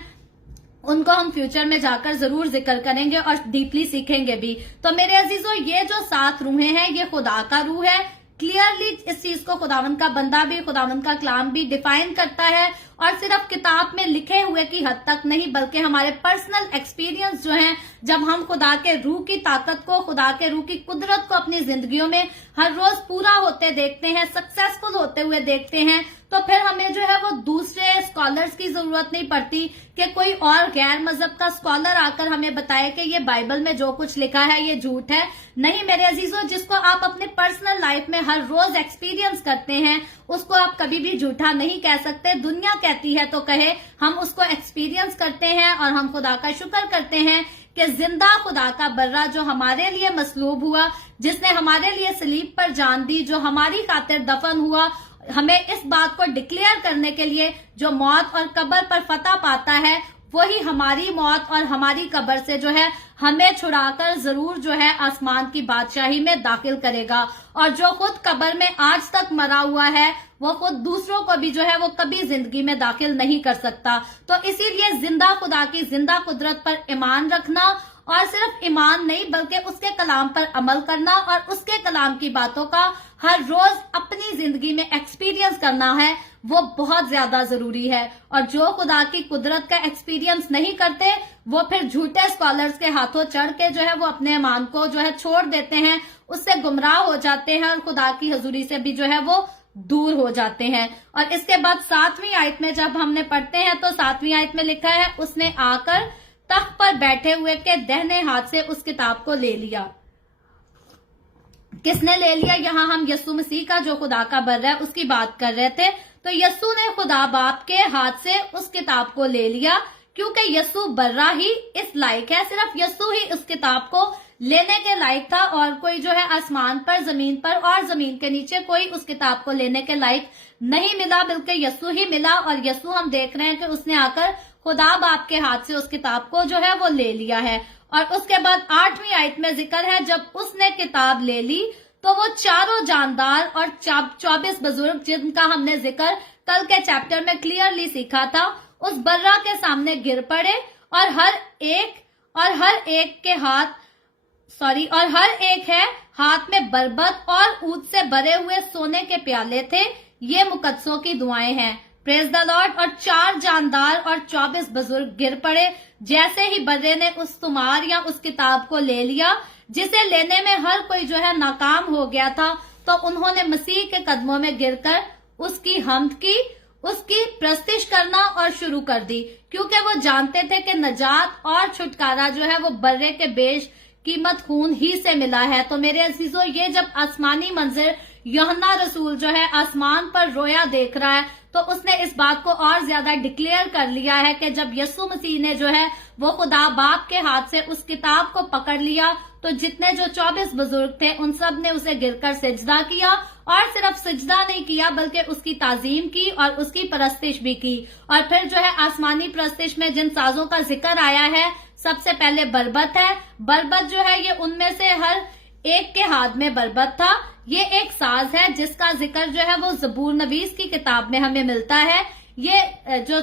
उनको हम फ्यूचर में जाकर जरूर जिक्र करेंगे और डीपली सीखेंगे भी। तो मेरे अजीजों, ये जो 7 रूहें हैं ये खुदा का रूह है। क्लियरली इस चीज को खुदावंद का बंदा भी, खुदावंद का कलाम भी डिफाइन करता है। और सिर्फ किताब में लिखे हुए की हद तक नहीं, बल्कि हमारे पर्सनल एक्सपीरियंस जो हैं, जब हम खुदा के रूह की ताकत को, खुदा के रूह की कुदरत को अपनी जिंदगियों में हर रोज पूरा होते देखते हैं, सक्सेसफुल होते हुए देखते हैं, तो फिर हमें जो है वो दूसरे स्कॉलर्स की जरूरत नहीं पड़ती कि कोई और गैर मजहब का स्कॉलर आकर हमें बताए कि ये बाइबल में जो कुछ लिखा है ये झूठ है। नहीं मेरे अजीजों, जिसको आप अपने पर्सनल लाइफ में हर रोज एक्सपीरियंस करते हैं उसको आप कभी भी झूठा नहीं कह सकते। दुनिया कहती है तो कहे, हम उसको एक्सपीरियंस करते हैं और हम खुदा का शुक्र करते हैं कि जिंदा खुदा का बर्रा जो हमारे लिए मसलूब हुआ, जिसने हमारे लिए सलीब पर जान दी, जो हमारी खातिर दफन हुआ, हमें इस बात को डिक्लेयर करने के लिए जो मौत और कब्र पर फतह पाता है, वही हमारी मौत और हमारी कब्र से जो है हमें छुड़ाकर जरूर जो है आसमान की बादशाही में दाखिल करेगा। और जो खुद कब्र में आज तक मरा हुआ है वो खुद दूसरों को भी जो है वो कभी जिंदगी में दाखिल नहीं कर सकता। तो इसीलिए जिंदा खुदा की जिंदा कुदरत पर ईमान रखना, और सिर्फ ईमान नहीं बल्कि उसके कलाम पर अमल करना और उसके कलाम की बातों का हर रोज अपनी जिंदगी में एक्सपीरियंस करना है, वो बहुत ज्यादा जरूरी है। और जो खुदा की कुदरत का एक्सपीरियंस नहीं करते वो फिर झूठे स्कॉलर्स के हाथों चढ़ के जो है वो अपने ईमान को जो है छोड़ देते हैं, उससे गुमराह हो जाते हैं और खुदा की हजूरी से भी जो है वो दूर हो जाते हैं। और इसके बाद 7वीं आयत में जब हमने पढ़ते हैं तो 7वीं आयत में लिखा है, उसने आकर तख्त पर बैठे हुए के दाहिने हाथ से उस किताब को ले लिया। किसने ले लिया? यहाँ हम यीशु मसीह का जो खुदा का बर्रा है उसकी बात कर रहे थे। तो यीशु ने खुदा बाप के हाथ से उस किताब को ले लिया, क्योंकि यीशु बर्रा ही इस लायक है, सिर्फ यीशु ही उस किताब को लेने के लायक था, और कोई जो है आसमान पर, जमीन पर और जमीन के नीचे कोई उस किताब को लेने के लायक नहीं मिला, बल्कि यीशु ही मिला। और यीशु हम देख रहे हैं कि उसने आकर खुदा बाप के हाथ से उस किताब को जो है वो ले लिया है। और उसके बाद 8वीं आयत में जिक्र है, जब उसने किताब ले ली तो वो चारों जानदार और 24 बुजुर्ग जिनका हमने जिक्र कल के चैप्टर में क्लियरली सीखा था, उस बर्रा के सामने गिर पड़े और हर एक है हाथ में बरबत और ऊद से भरे हुए सोने के प्याले थे। ये मुकद्दसों की दुआएं हैं। Praise the Lord. और 4 जानदार और 24 बुजुर्ग गिर पड़े जैसे ही बर्रे ने उस तुमार या उस किताब को ले लिया, जिसे लेने में हर कोई जो है नाकाम हो गया था। तो उन्होंने मसीह के कदमों में गिरकर उसकी हम्द की, उसकी प्रस्तिश करना और शुरू कर दी, क्योंकि वो जानते थे कि नजात और छुटकारा जो है वो बर्रे के बेश कीमत खून ही से मिला है। तो मेरे अजीजों, ये जब आसमानी मंजर यूहन्ना रसूल जो है आसमान पर रोया देख रहा है, तो उसने इस बात को और ज्यादा डिक्लेयर कर लिया है कि जब यीशु मसीह ने जो है वो खुदा बाप के हाथ से उस किताब को पकड़ लिया, तो जितने जो 24 बुजुर्ग थे उन सब ने उसे गिरकर सिजदा किया, और सिर्फ सिजदा नहीं किया बल्कि उसकी ताजीम की और उसकी परस्तिश भी की। और फिर जो है आसमानी परस्तिश में जिन साजों का जिक्र आया है, सबसे पहले बरबत है। बरबत जो है ये उनमें से हर एक के हाथ में बरबत था। ये एक साज है जिसका जिक्र जो है वो जबूर नवीस की किताब में हमें मिलता है। ये जो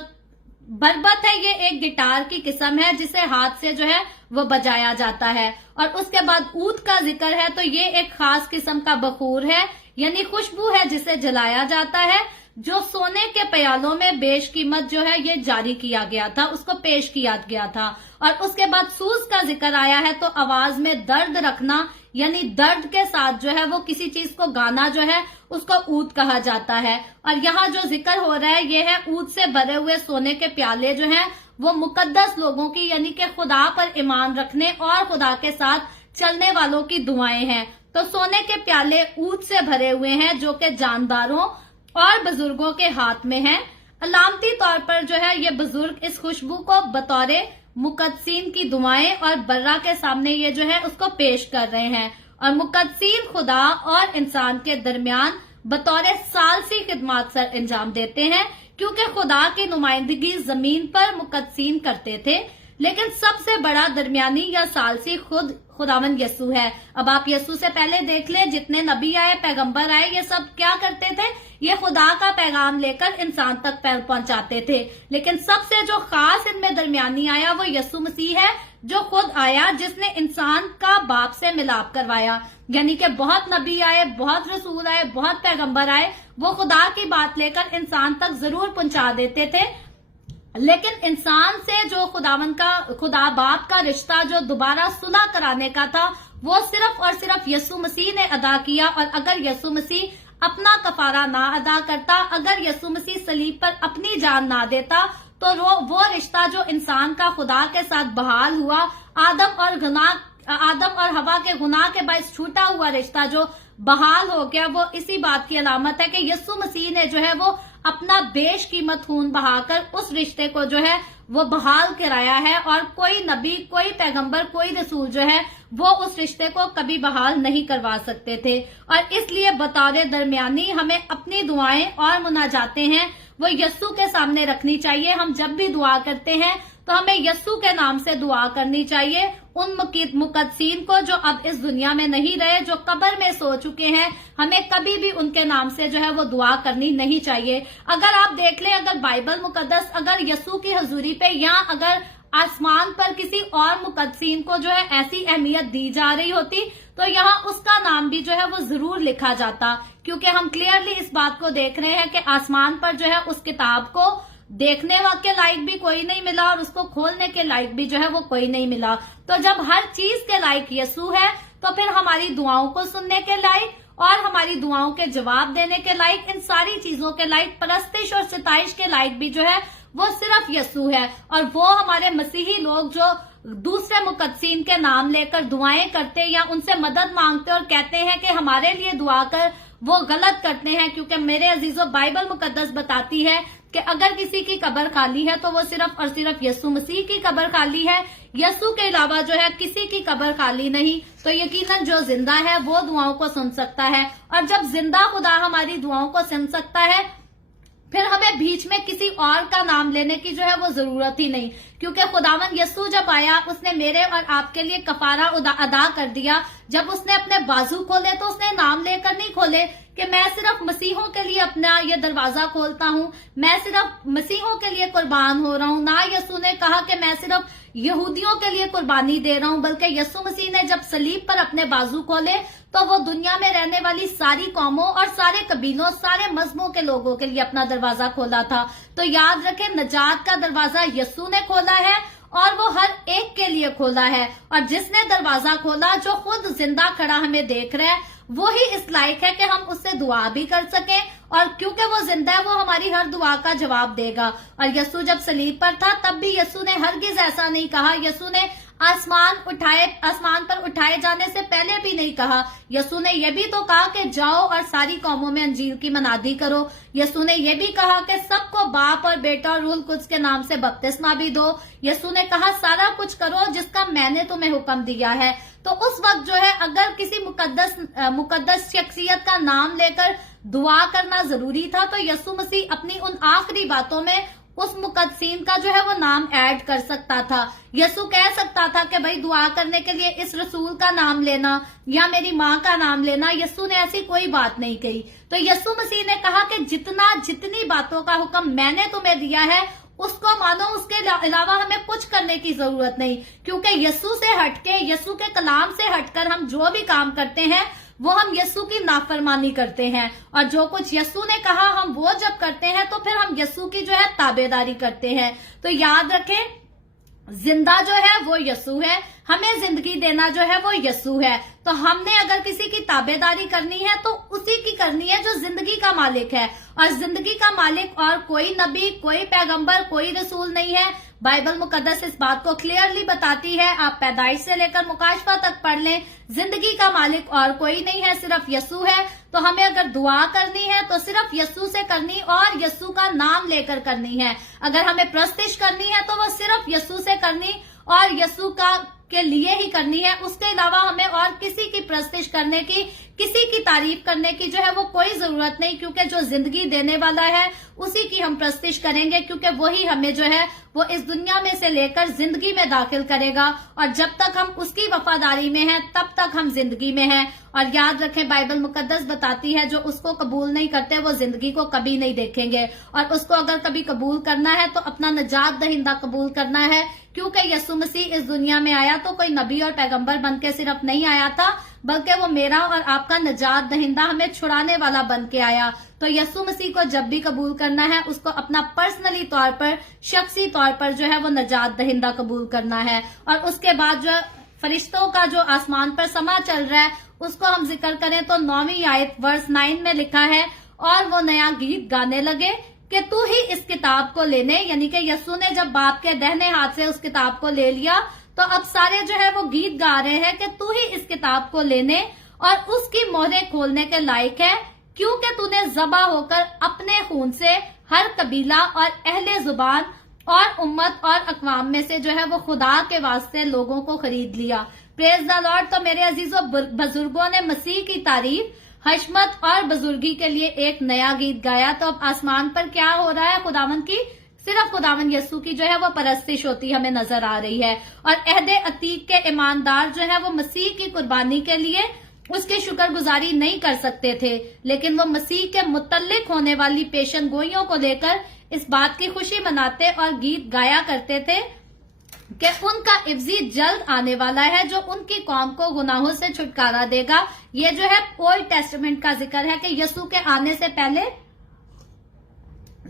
बरबत है ये एक गिटार की किस्म है जिसे हाथ से जो है वो बजाया जाता है। और उसके बाद ऊद का जिक्र है, तो ये एक खास किस्म का बखूर है, यानी खुशबू है जिसे जलाया जाता है, जो सोने के प्यालों में बेशकीमत जो है ये जारी किया गया था, उसको पेश किया गया था। और उसके बाद सूज का जिक्र आया है, तो आवाज में दर्द रखना, यानी दर्द के साथ जो है वो किसी चीज को गाना जो है उसको ऊद कहा जाता है। और यहाँ जो जिक्र हो रहा है ये है ऊद से भरे हुए सोने के प्याले जो हैं वो मुकद्दस लोगों की, यानी कि खुदा पर ईमान रखने और खुदा के साथ चलने वालों की दुआएं हैं। तो सोने के प्याले ऊद से भरे हुए हैं जो कि जानदारों और बुजुर्गों के हाथ में हैं। अलामती तौर पर जो है ये बुजुर्ग इस खुशबू को बतौरे मुकद्दसीन की दुआएं और बर्रा के सामने ये जो है उसको पेश कर रहे हैं। और मुकद्दसीन खुदा और इंसान के दरमियान बतौर सालसी खिदमत सर अंजाम देते हैं, क्योंकि खुदा की नुमाइंदगी जमीन पर मुकद्दसीन करते थे, लेकिन सबसे बड़ा दरमियानी या सालसी खुद खुदावन यीशु है। अब आप यीशु से पहले देख लें, जितने नबी आए, पैगंबर आए, ये सब क्या करते थे? ये खुदा का पैगाम लेकर इंसान तक पहुंचाते थे। लेकिन सबसे जो खास इनमें दरमियानी आया वो यीशु मसीह है, जो खुद आया, जिसने इंसान का बाप से मिलाप करवाया। यानी कि बहुत नबी आए, बहुत रसूल आए, बहुत पैगंबर आए, वो खुदा की बात लेकर इंसान तक जरूर पहुंचा देते थे, लेकिन इंसान से जो खुदा बाप का रिश्ता जो दोबारा सुलह कराने का था, वो सिर्फ और सिर्फ यीशु मसीह ने अदा किया। और अगर यीशु मसीह अपना कफारा ना अदा करता, अगर यीशु मसीह सलीब पर अपनी जान ना देता, तो वो रिश्ता जो इंसान का खुदा के साथ बहाल हुआ, आदम और हवा के गुनाह के बायस छूटा हुआ रिश्ता जो बहाल हो गया, वो इसी बात की अलामत है कि यीशु मसीह ने जो है वो अपना बेशकीमत खून बहाकर उस रिश्ते को जो है वो बहाल कराया है। और कोई नबी, कोई पैगंबर, कोई रसूल जो है वो उस रिश्ते को कभी बहाल नहीं करवा सकते थे। और इसलिए बतौर दरमियानी हमें अपनी दुआएं और मुनाजातें हैं वो यीशु के सामने रखनी चाहिए। हम जब भी दुआ करते हैं تو ہمیں یسوع کے نام سے دعا کرنی چاہیے ان مقدسین کو جو اب اس دنیا میں نہیں رہے، جو قبر میں سو چکے ہیں، ہمیں کبھی بھی ان کے نام سے جو ہے وہ دعا کرنی نہیں چاہیے۔ اگر آپ دیکھ لیں، اگر بائبل مقدس اگر یسوع کی حضوری پہ یا اگر آسمان پر کسی اور مقدسین کو جو ہے ایسی اہمیت دی جا رہی ہوتی تو یہاں اس کا نام بھی جو ہے وہ ضرور لکھا جاتا، کیونکہ ہم کلیئرلی اس بات کو دیکھ رہے ہیں کہ آسمان پر جو ہے اس کتاب کو دیکھنے کے لائق بھی کوئی نہیں ملا اور اس کو کھولنے کے لائق بھی جو ہے وہ کوئی نہیں ملا۔ تو جب ہر چیز کے لائق یسوع ہے تو پھر ہماری دعاؤں کو سننے کے لائق اور ہماری دعاؤں کے جواب دینے کے لائق، ان ساری چیزوں کے لائق، پرستش اور ستائش کے لائق بھی جو ہے وہ صرف یسوع ہے۔ اور وہ ہمارے مسیحی لوگ جو دوسرے مقدسین کے نام لے کر دعائیں کرتے یا ان سے مدد مانگتے اور کہتے ہیں کہ ہمارے لیے دعا کر، وہ غلط کرتے ہیں، کیونکہ میرے عزیزو بائبل مقدس بتاتی ہے کہ اگر کسی کی قبر خالی ہے تو وہ صرف اور صرف یسوع مسیح کی قبر خالی ہے، یسوع کے علاوہ جو ہے کسی کی قبر خالی نہیں۔ تو یقیناً جو زندہ ہے وہ دعاؤں کو سن سکتا ہے، اور جب زندہ خدا ہماری دعاؤں کو سن سکتا ہے پھر ہمیں بیچ میں کسی اور کا نام لینے کی جو ہے وہ ضرورت ہی نہیں، کیونکہ خداوند یسوع جب آیا اس نے میرے اور آپ کے لیے کفارہ ادا کر دیا۔ جب اس نے اپنے بازو کھولے تو اس نے نام لے کر نہیں کھولے کہ میں صرف مسیحوں کے لیے اپنا یہ دروازہ کھولتا ہوں، میں صرف مسیحوں کے لیے قربان ہو رہا ہوں۔ نہ یسوع نے کہا کہ میں صرف یہودیوں کے لیے قربانی دے رہا ہوں، بلکہ یسوع مسیح نے جب صلیب پر اپنے بازو کھولے تو وہ دنیا میں رہنے والی ساری قوموں اور سارے قبیلوں، سارے مذہبوں کے لوگوں کے لیے اپنا دروازہ کھولا تھا۔ تو یاد رکھیں، نجات کا دروازہ یسوع نے کھولا ہے اور وہ ہر ایک کے لیے کھولا ہے، اور جس نے دروازہ کھولا، جو خود زندہ کھڑا ہمیں دیکھ رہا ہے، وہی اس لائق ہے کہ ہم اس سے دعا بھی کر سکیں، اور کیونکہ وہ زندہ ہے وہ ہماری ہر دعا کا جواب دے گا۔ اور یسوع جب صلیب پر تھا تب بھی یسوع نے ہرگز ایسا نہیں کہا، یسوع نے آسمان پر اٹھائے جانے سے پہلے بھی نہیں کہا، یسوع نے یہ بھی تو کہا کہ جاؤ اور ساری قوموں میں انجیل کی منادی کرو۔ یسوع نے یہ بھی کہا کہ سب کو باپ اور بیٹا اور روح القدس کے نام سے بپتسمہ بھی دو۔ یسوع نے کہا سارا کچھ کرو جس کا میں نے تمہیں حکم دیا ہے۔ تو اس وقت جو ہے اگر کسی مقدس شخصیت کا نام لے کر دعا کرنا ضروری تھا تو یسوع مسیح اپنی ان آخری باتوں میں اس مقدسین کا جو ہے وہ نام ایڈ کر سکتا تھا۔ یسوع کہہ سکتا تھا کہ بھائی دعا کرنے کے لیے اس رسول کا نام لینا یا میری ماں کا نام لینا۔ یسوع نے ایسی کوئی بات نہیں کہی۔ تو یسوع مسیح نے کہا کہ جتنی باتوں کا حکم میں نے تمہیں دیا ہے اس کو مانو، اس کے علاوہ ہمیں کچھ کرنے کی ضرورت نہیں، کیونکہ یسوع سے ہٹ کے، یسوع کے کلام سے ہٹ کر ہم جو بھی کام کرتے ہیں وہ ہم یسوع کی نافرمانی کرتے ہیں، اور جو کچھ یسوع نے کہا ہم وہ جب کرتے ہیں تو پھر ہم یسوع کی جو ہے تابعداری کرتے ہیں۔ تو یاد رکھیں، زندہ جو ہے وہ یسوع ہے، ہمیں زندگی دینا جو ہے وہ یسوع ہے۔ تو ہم نے اگر کسی کی تابعداری کرنی ہے تو اسی کی کرنی ہے جو زندگی کا مالک ہے، اور زندگی کا مالک اور کوئی نبی، کوئی پیغمبر، کوئی رسول نہیں ہے۔ بائبل مقدس اس بات کو کلیئرلی بتاتی ہے، آپ پیدائش سے لے کر مکاشفہ تک پڑھ لیں، زندگی کا مالک اور کوئی نہیں ہے، صرف یسوع ہے۔ تو ہمیں اگر دعا کرنی ہے تو صرف یسوع سے کرنی اور یسوع کا نام لے کر کرنی ہے۔ اگر ہمیں پرستش کرنی ہے تو وہ صرف یسوع سے کرنی اور یسوع کے لیے ہی کرنی ہے، اس کے علاوہ ہمیں اور کسی کی پرستش کرنے کی، کسی کی تعریف کرنے کی جو ہے وہ کوئی ضرورت نہیں، کیونکہ جو زندگی دینے والا ہے اسی کی ہم پرستش کریں گے، کیونکہ وہی ہمیں جو ہے وہ اس دنیا میں سے لے کر زندگی میں داخل کرے گا، اور جب تک ہم اس کی وفاداری میں ہیں تب تک ہم زندگی میں ہیں۔ اور یاد رکھیں، بائبل مقدس بتاتی ہے جو اس کو قبول نہیں کرتے وہ زندگی کو کبھی نہیں دیکھیں گے، اور اس کو اگر کبھی قبول کرنا ہے تو اپنا نجات دہندہ قبول کرنا ہے، کیونکہ یسوع مسیح اس دنیا میں آیا تو کوئی نبی اور پیغمبر بن کے صرف نہیں آیا تھا، بلکہ وہ میرا اور آپ کا نجات دہندہ، ہمیں چھڑانے والا بن کے آیا۔ تو یسوع مسیح کو جب بھی قبول کرنا ہے اس کو اپنا پرسنلی طور پر، شخصی طور پر جو ہے وہ نجات دہندہ قبول کرنا ہے۔ اور اس کے بعد جو فرشتوں کا جو آسمان پر سما چل رہا ہے اس کو ہم ذکر کریں تو 9ویں آیت ورس 9 میں لکھا ہے، اور وہ نیا گیت گانے لگے کہ تو ہی اس کتاب کو لینے، یعنی کہ یسوع نے جب باپ کے دہنے ہاتھ سے اس کتاب کو لے لیا تو اب سارے جو ہے وہ گیت گا رہے ہیں کہ تو ہی اس کتاب کو لینے اور اس کی مہریں کھولنے کے لائق ہے، کیونکہ تو نے ذبح ہو کر اپنے خون سے ہر قبیلہ اور اہل زبان اور امت اور اقوام میں سے جو ہے وہ خدا کے واسطے لوگوں کو خرید لیا۔ پریز دا لارڈ۔ تو میرے عزیزوں، بزرگوں نے مسیح کی تعریف، حشمت اور بزرگی کے لیے ایک نیا گیت گایا۔ تو اب آسمان پر کیا ہو رہا ہے؟ خداوند کی सिर्फ खुदावन यसू की जो है वो परस्तिश होती हमें नजर आ रही है। और अहदे अतीक के ईमानदार जो है वो मसीह की कुर्बानी के लिए उसकी शुक्रगुजारी नहीं कर सकते थे, लेकिन वो मसीह के मुतल्लिक होने वाली पेशन गोइयों को लेकर इस बात की खुशी मनाते और गीत गाया करते थे कि उनका इफ्जी जल्द आने वाला है जो उनकी कौम को गुनाहों से छुटकारा देगा। ये जो है ओल्ड टेस्टामेंट का जिक्र है कि यसू के आने से पहले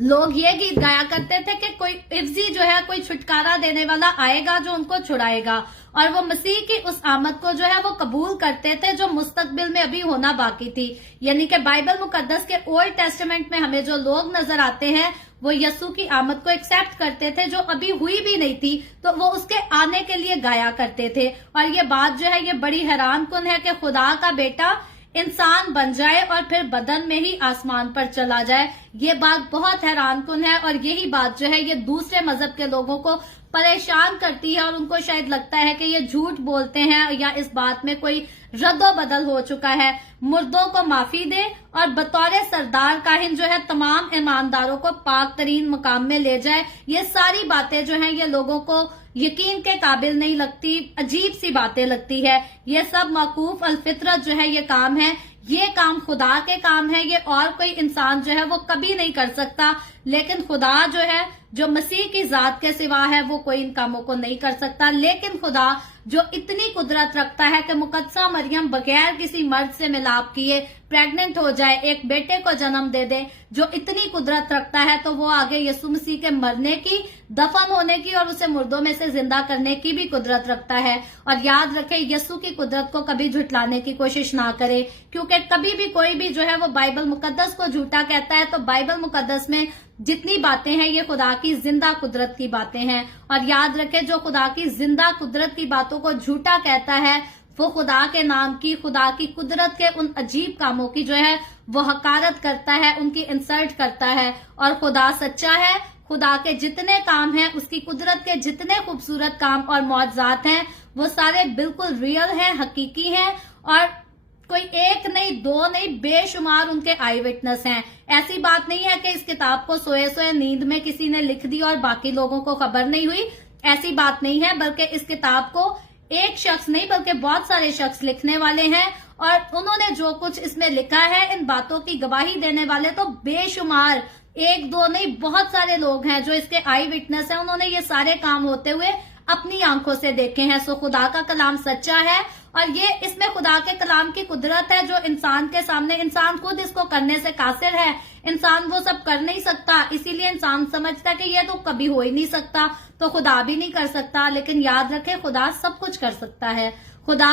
लोग ये गीत गाया करते थे कि कोई इफ्जी जो है कोई छुटकारा देने वाला आएगा जो उनको छुड़ाएगा, और वो मसीह की उस आमद को जो है वो कबूल करते थे जो मुस्तकबिल में अभी होना बाकी थी। यानी कि बाइबल मुकद्दस के ओल्ड टेस्टामेंट में हमें जो लोग नजर आते हैं वो यसू की आमद को एक्सेप्ट करते थे जो अभी हुई भी नहीं थी, तो वो उसके आने के लिए गाया करते थे। और ये बात जो है ये बड़ी हैरान कुन है कि खुदा का बेटा इंसान बन जाए और फिर बदन में ही आसमान पर चला जाए। ये बात बहुत हैरान कुन है, और यही बात जो है ये दूसरे मजहब के लोगों को परेशान करती है, और उनको शायद लगता है कि ये झूठ बोलते हैं या इस बात में कोई रद्दो बदल हो चुका है। मुर्दों को माफी दे और बतौर सरदार काहिन जो है तमाम ईमानदारों को पाक तरीन मकाम में ले जाए। ये सारी बातें जो हैं ये लोगों को यकीन के काबिल नहीं लगती, अजीब सी बातें लगती है। ये सब मौकूफ अल फितरत जो है ये काम है, ये काम खुदा के काम है, ये और कोई इंसान जो है वो कभी नहीं कर सकता। लेकिन खुदा जो है जो मसीह की जात के सिवा है वो कोई इन कामों को नहीं कर सकता। लेकिन खुदा जो इतनी कुदरत रखता है कि मुकद्दसा मरियम बगैर किसी मर्द से मिलाप किए प्रेग्नेंट हो जाए, एक बेटे को जन्म दे दे, जो इतनी कुदरत रखता है, तो वो आगे यसु मसीह के मरने की, दफन होने की और उसे मुर्दों में से जिंदा करने की भी कुदरत रखता है। और याद रखें यसु की कुदरत को कभी झुटलाने की कोशिश ना करे, क्योंकि कभी भी कोई भी जो है वो बाइबल मुकद्दस को झूठा कहता है तो बाइबल मुकद्दस में जितनी बातें हैं ये खुदा की जिंदा कुदरत की बातें हैं। और याद रखें जो खुदा की जिंदा कुदरत की बातों को झूठा कहता है वो खुदा के नाम की, खुदा की कुदरत के उन अजीब कामों की जो है वो हकारत करता है, उनकी इंसल्ट करता है। और खुदा सच्चा है, खुदा के जितने काम हैं, उसकी कुदरत के जितने खूबसूरत काम और मौजज़ात हैं वो सारे बिल्कुल रियल हैं, हकीकी हैं, और कोई एक नहीं दो नहीं बेशुमार उनके आई विटनेस हैं। ऐसी बात नहीं है कि इस किताब को सोए सोए नींद में किसी ने लिख दी और बाकी लोगों को खबर नहीं हुई, ऐसी बात नहीं है। बल्कि इस किताब को एक शख्स नहीं बल्कि बहुत सारे शख्स लिखने वाले हैं, और उन्होंने जो कुछ इसमें लिखा है इन बातों की गवाही देने वाले तो बेशुमार, एक दो नहीं बहुत सारे लोग हैं जो इसके आई विटनेस हैं। उन्होंने ये सारे काम होते हुए अपनी आंखों से देखे हैं। सो खुदा का कलाम सच्चा है, और ये इसमें खुदा के कलाम की कुदरत है जो इंसान के सामने, इंसान खुद इसको करने से कासिर है, इंसान वो सब कर नहीं सकता, इसीलिए इंसान समझता है कि ये तो कभी हो ही नहीं सकता, तो खुदा भी नहीं कर सकता। लेकिन याद रखे खुदा सब कुछ कर सकता है। खुदा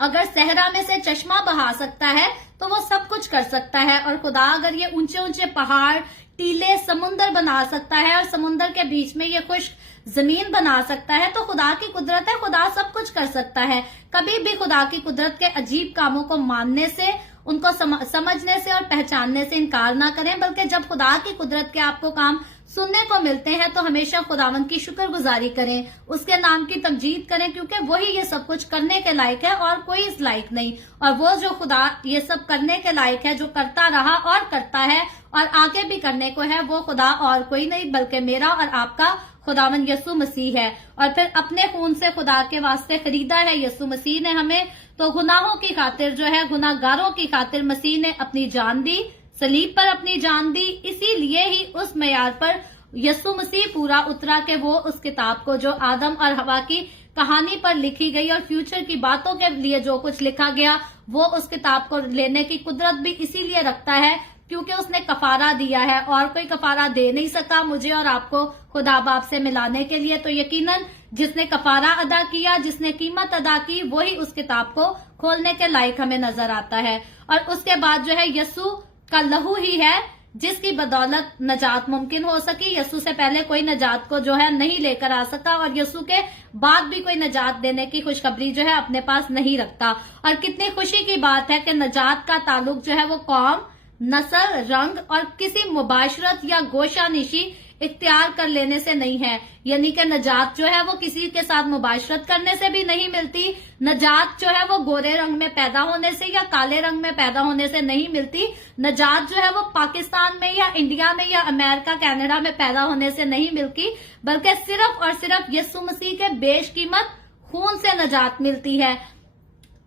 अगर सहरा में से चश्मा बहा सकता है तो वो सब कुछ कर सकता है, और खुदा अगर ये ऊंचे ऊंचे पहाड़, टीले, समुंदर बना सकता है और समुंदर के बीच में ये खुश्क जमीन बना सकता है, तो खुदा की कुदरत है, खुदा सब कुछ कर सकता है। कभी भी खुदा की कुदरत के अजीब कामों को मानने से, उनको समझने से और पहचानने से इनकार ना करें, बल्कि जब खुदा की कुदरत के आपको काम सुनने को मिलते हैं तो हमेशा खुदावन की शुक्रगुजारी करें, उसके नाम की तमजीद करें, क्योंकि वही ये सब कुछ करने के लायक है और कोई इस लायक नहीं। और वो जो खुदा ये सब करने के लायक है, जो करता रहा और करता है और आगे भी करने को है, वो खुदा और कोई नहीं बल्कि मेरा और आपका खुदावन यसु मसीह है। और फिर अपने खून से खुदा के वास्ते खरीदा है यसु मसीह ने हमें, तो गुनाहों की खातिर जो है, गुनाहगारों की खातिर मसीह ने अपनी जान दी, सलीब पर अपनी जान दी। इसीलिए ही उस मेयार पर यसु मसीह पूरा उतरा कि वो उस किताब को जो आदम और हवा की कहानी पर लिखी गई और फ्यूचर की बातों के लिए जो कुछ लिखा गया, वो उस किताब को लेने की कुदरत भी इसीलिए रखता है क्योंकि उसने कफारा दिया है, और कोई कफारा दे नहीं सका मुझे और आपको खुदा बाप से मिलाने के लिए। तो यकीनन जिसने कफारा अदा किया, जिसने कीमत अदा की, वही उस किताब को खोलने के लायक हमें नजर आता है। और उसके बाद जो है यसु का लहू ही है जिसकी बदौलत नजात मुमकिन हो सकी। यसु से पहले कोई नजात को जो है नहीं लेकर आ सका, और यसु के बाद भी कोई नजात देने की खुशखबरी जो है अपने पास नहीं रखता। और कितनी खुशी की बात है कि नजात का ताल्लुक जो है वो कौम, नस्ल, रंग और किसी मुबाशरत या गोशानिशी इख्तियार कर लेने से नहीं है। यानी कि नजात जो है वो किसी के साथ मुबाशरत करने से भी नहीं मिलती, नजात जो है वो गोरे रंग में पैदा होने से या काले रंग में पैदा होने से नहीं मिलती, नजात जो है वो पाकिस्तान में या इंडिया में या अमेरिका कनाडा में पैदा होने से नहीं मिलती, बल्कि सिर्फ और सिर्फ यीशु मसीह के बेशकीमत खून से नजात मिलती है।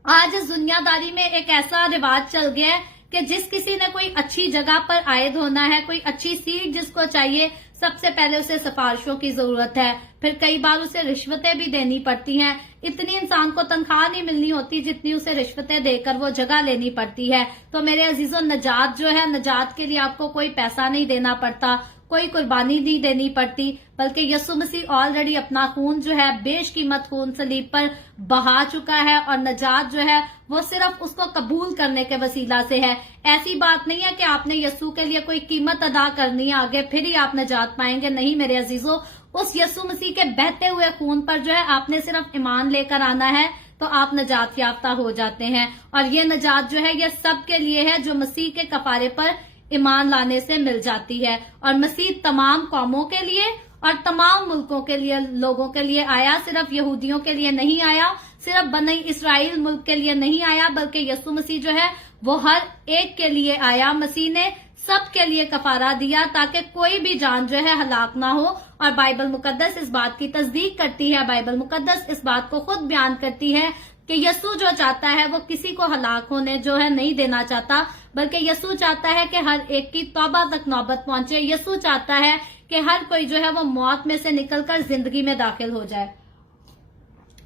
आज इस दुनियादारी में एक ऐसा रिवाज चल गया है कि जिस किसी ने कोई अच्छी जगह पर आयद होना है, कोई अच्छी सीट जिसको चाहिए, सबसे पहले उसे सिफारिशों की जरूरत है, फिर कई बार उसे रिश्वतें भी देनी पड़ती हैं। इतनी इंसान को तनख्वाह नहीं मिलनी होती जितनी उसे रिश्वतें देकर वो जगह लेनी पड़ती है। तो मेरे अजीजों, नजात जो है, नजात के लिए आपको कोई पैसा नहीं देना पड़ता, कोई कुर्बानी नहीं देनी पड़ती, बल्कि यीशु मसीह ऑलरेडी अपना खून जो है, बेशकीमत खून सलीब पर बहा चुका है और नजात जो है वो सिर्फ उसको कबूल करने के वसीला से है। ऐसी बात नहीं है कि आपने यीशु के लिए कोई कीमत अदा करनी है आगे फिर ही आप नजात पाएंगे। नहीं मेरे अजीजों, उस यीशु मसीह के बहते हुए खून पर जो है आपने सिर्फ ईमान लेकर आना है तो आप नजात याफ्ता हो जाते हैं। और ये नजात जो है ये सब के लिए है जो मसीह के कफारे पर ईमान लाने से मिल जाती है। और मसीह तमाम कौमों के लिए और तमाम मुल्कों के लिए, लोगों के लिए आया, सिर्फ यहूदियों के लिए नहीं आया, सिर्फ बनी इसराइल मुल्क के लिए नहीं आया, बल्कि यीशु मसीह जो है वो हर एक के लिए आया। मसीह ने सब के लिए कफारा दिया ताकि कोई भी जान जो है हलाक ना हो। और बाइबल मुकद्दस इस बात की तस्दीक करती है, बाइबल मुकद्दस इस बात को खुद बयान करती है कि यीशु जो चाहता है वो किसी को हलाक होने जो है नहीं देना चाहता, बल्कि यीशु चाहता है कि हर एक की तौबा तक नौबत पहुंचे। यीशु चाहता है कि हर कोई जो है वो मौत में से निकलकर जिंदगी में दाखिल हो जाए।